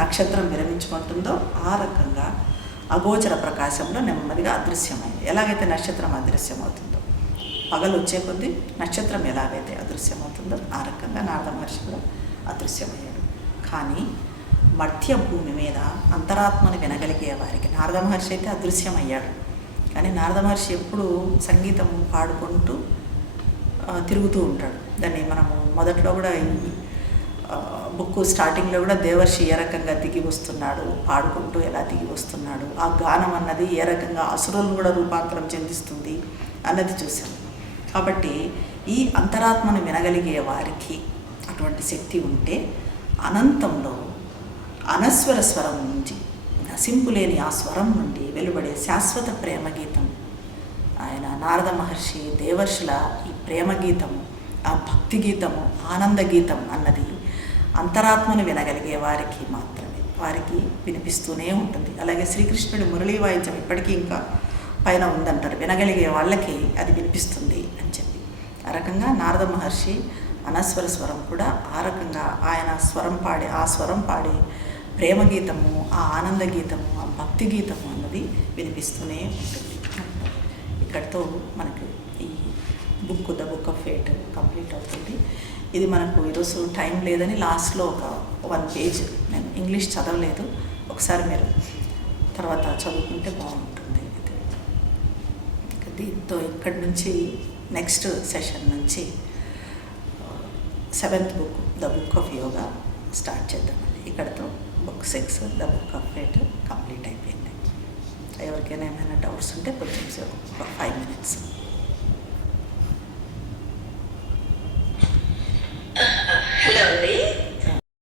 నక్షత్రం విరమించుకుంటుందో ఆ రకంగా అగోచర ప్రకాశంలో నెమ్మదిగా అదృశ్యమైంది. ఎలాగైతే నక్షత్రం అదృశ్యమవుతుందో, పగలు వచ్చే కొద్దీ నక్షత్రం ఎలాగైతే అదృశ్యమవుతుందో ఆ రకంగా నారద మహర్షి కూడా అదృశ్యమయ్యాడు. కానీ మధ్య భూమి మీద అంతరాత్మను వినగలిగే వారికి నారద మహర్షి అయితే అదృశ్యమయ్యాడు. కానీ నారద మహర్షి ఎప్పుడూ సంగీతం పాడుకుంటూ తిరుగుతూ ఉంటాడు. దాన్ని మనము మొదట్లో కూడా ఈ బుక్ స్టార్టింగ్లో కూడా దేవర్షి ఏ రకంగా దిగి వస్తున్నాడు, పాడుకుంటూ ఎలా దిగి వస్తున్నాడు, ఆ గానం అన్నది ఏ రకంగా అసురులను కూడా రూపాంతరం చెందిస్తుంది అన్నది చూసాం. కాబట్టి ఈ అంతరాత్మను వినగలిగే వారికి అటువంటి శక్తి ఉంటే అనంతంలో అనస్వర స్వరం నుంచి, నసింపులేని ఆ స్వరం నుండి వెలువడే శాశ్వత ప్రేమ గీతం, ఆయన నారద మహర్షి దేవర్షుల ఈ ప్రేమ గీతము, ఆ భక్తి గీతము, ఆనంద గీతం అన్నది అంతరాత్మను వినగలిగే వారికి మాత్రమే, వారికి వినిపిస్తూనే ఉంటుంది. అలాగే శ్రీకృష్ణుడి మురళీ వాయిద్యం ఇప్పటికీ ఇంకా పైన ఉందంటారు, వినగలిగే వాళ్ళకి అది వినిపిస్తుంది అని చెప్పి. ఆ రకంగా నారద మహర్షి అనస్వర స్వరం కూడా ఆ రకంగా ఆయన స్వరం పాడే ప్రేమ గీతము, ఆ ఆనంద గీతము, ఆ భక్తి గీతము అన్నది వినిపిస్తూనే ఉంటుంది. ఇక్కడితో మనకి ఈ book the book of fate complete అవుతుంది. ఇది మనకు ఈరోజు టైం లేదని లాస్ట్లో ఒక 1 పేజ్, నేను ఇంగ్లీష్ చదవలేదు, ఒకసారి మీరు తర్వాత చదువుకుంటే బాగుంటుంది. దీంతో ఇక్కడి నుంచి నెక్స్ట్ సెషన్ నుంచి 7th book the book of yoga start చేద్దామండి. ఇక్కడితో book 6 the book of fate complete అయిపోయింది. ఎవరికైనా ఏమైనా డౌట్స్ ఉంటే కొంచెం 5 minutes.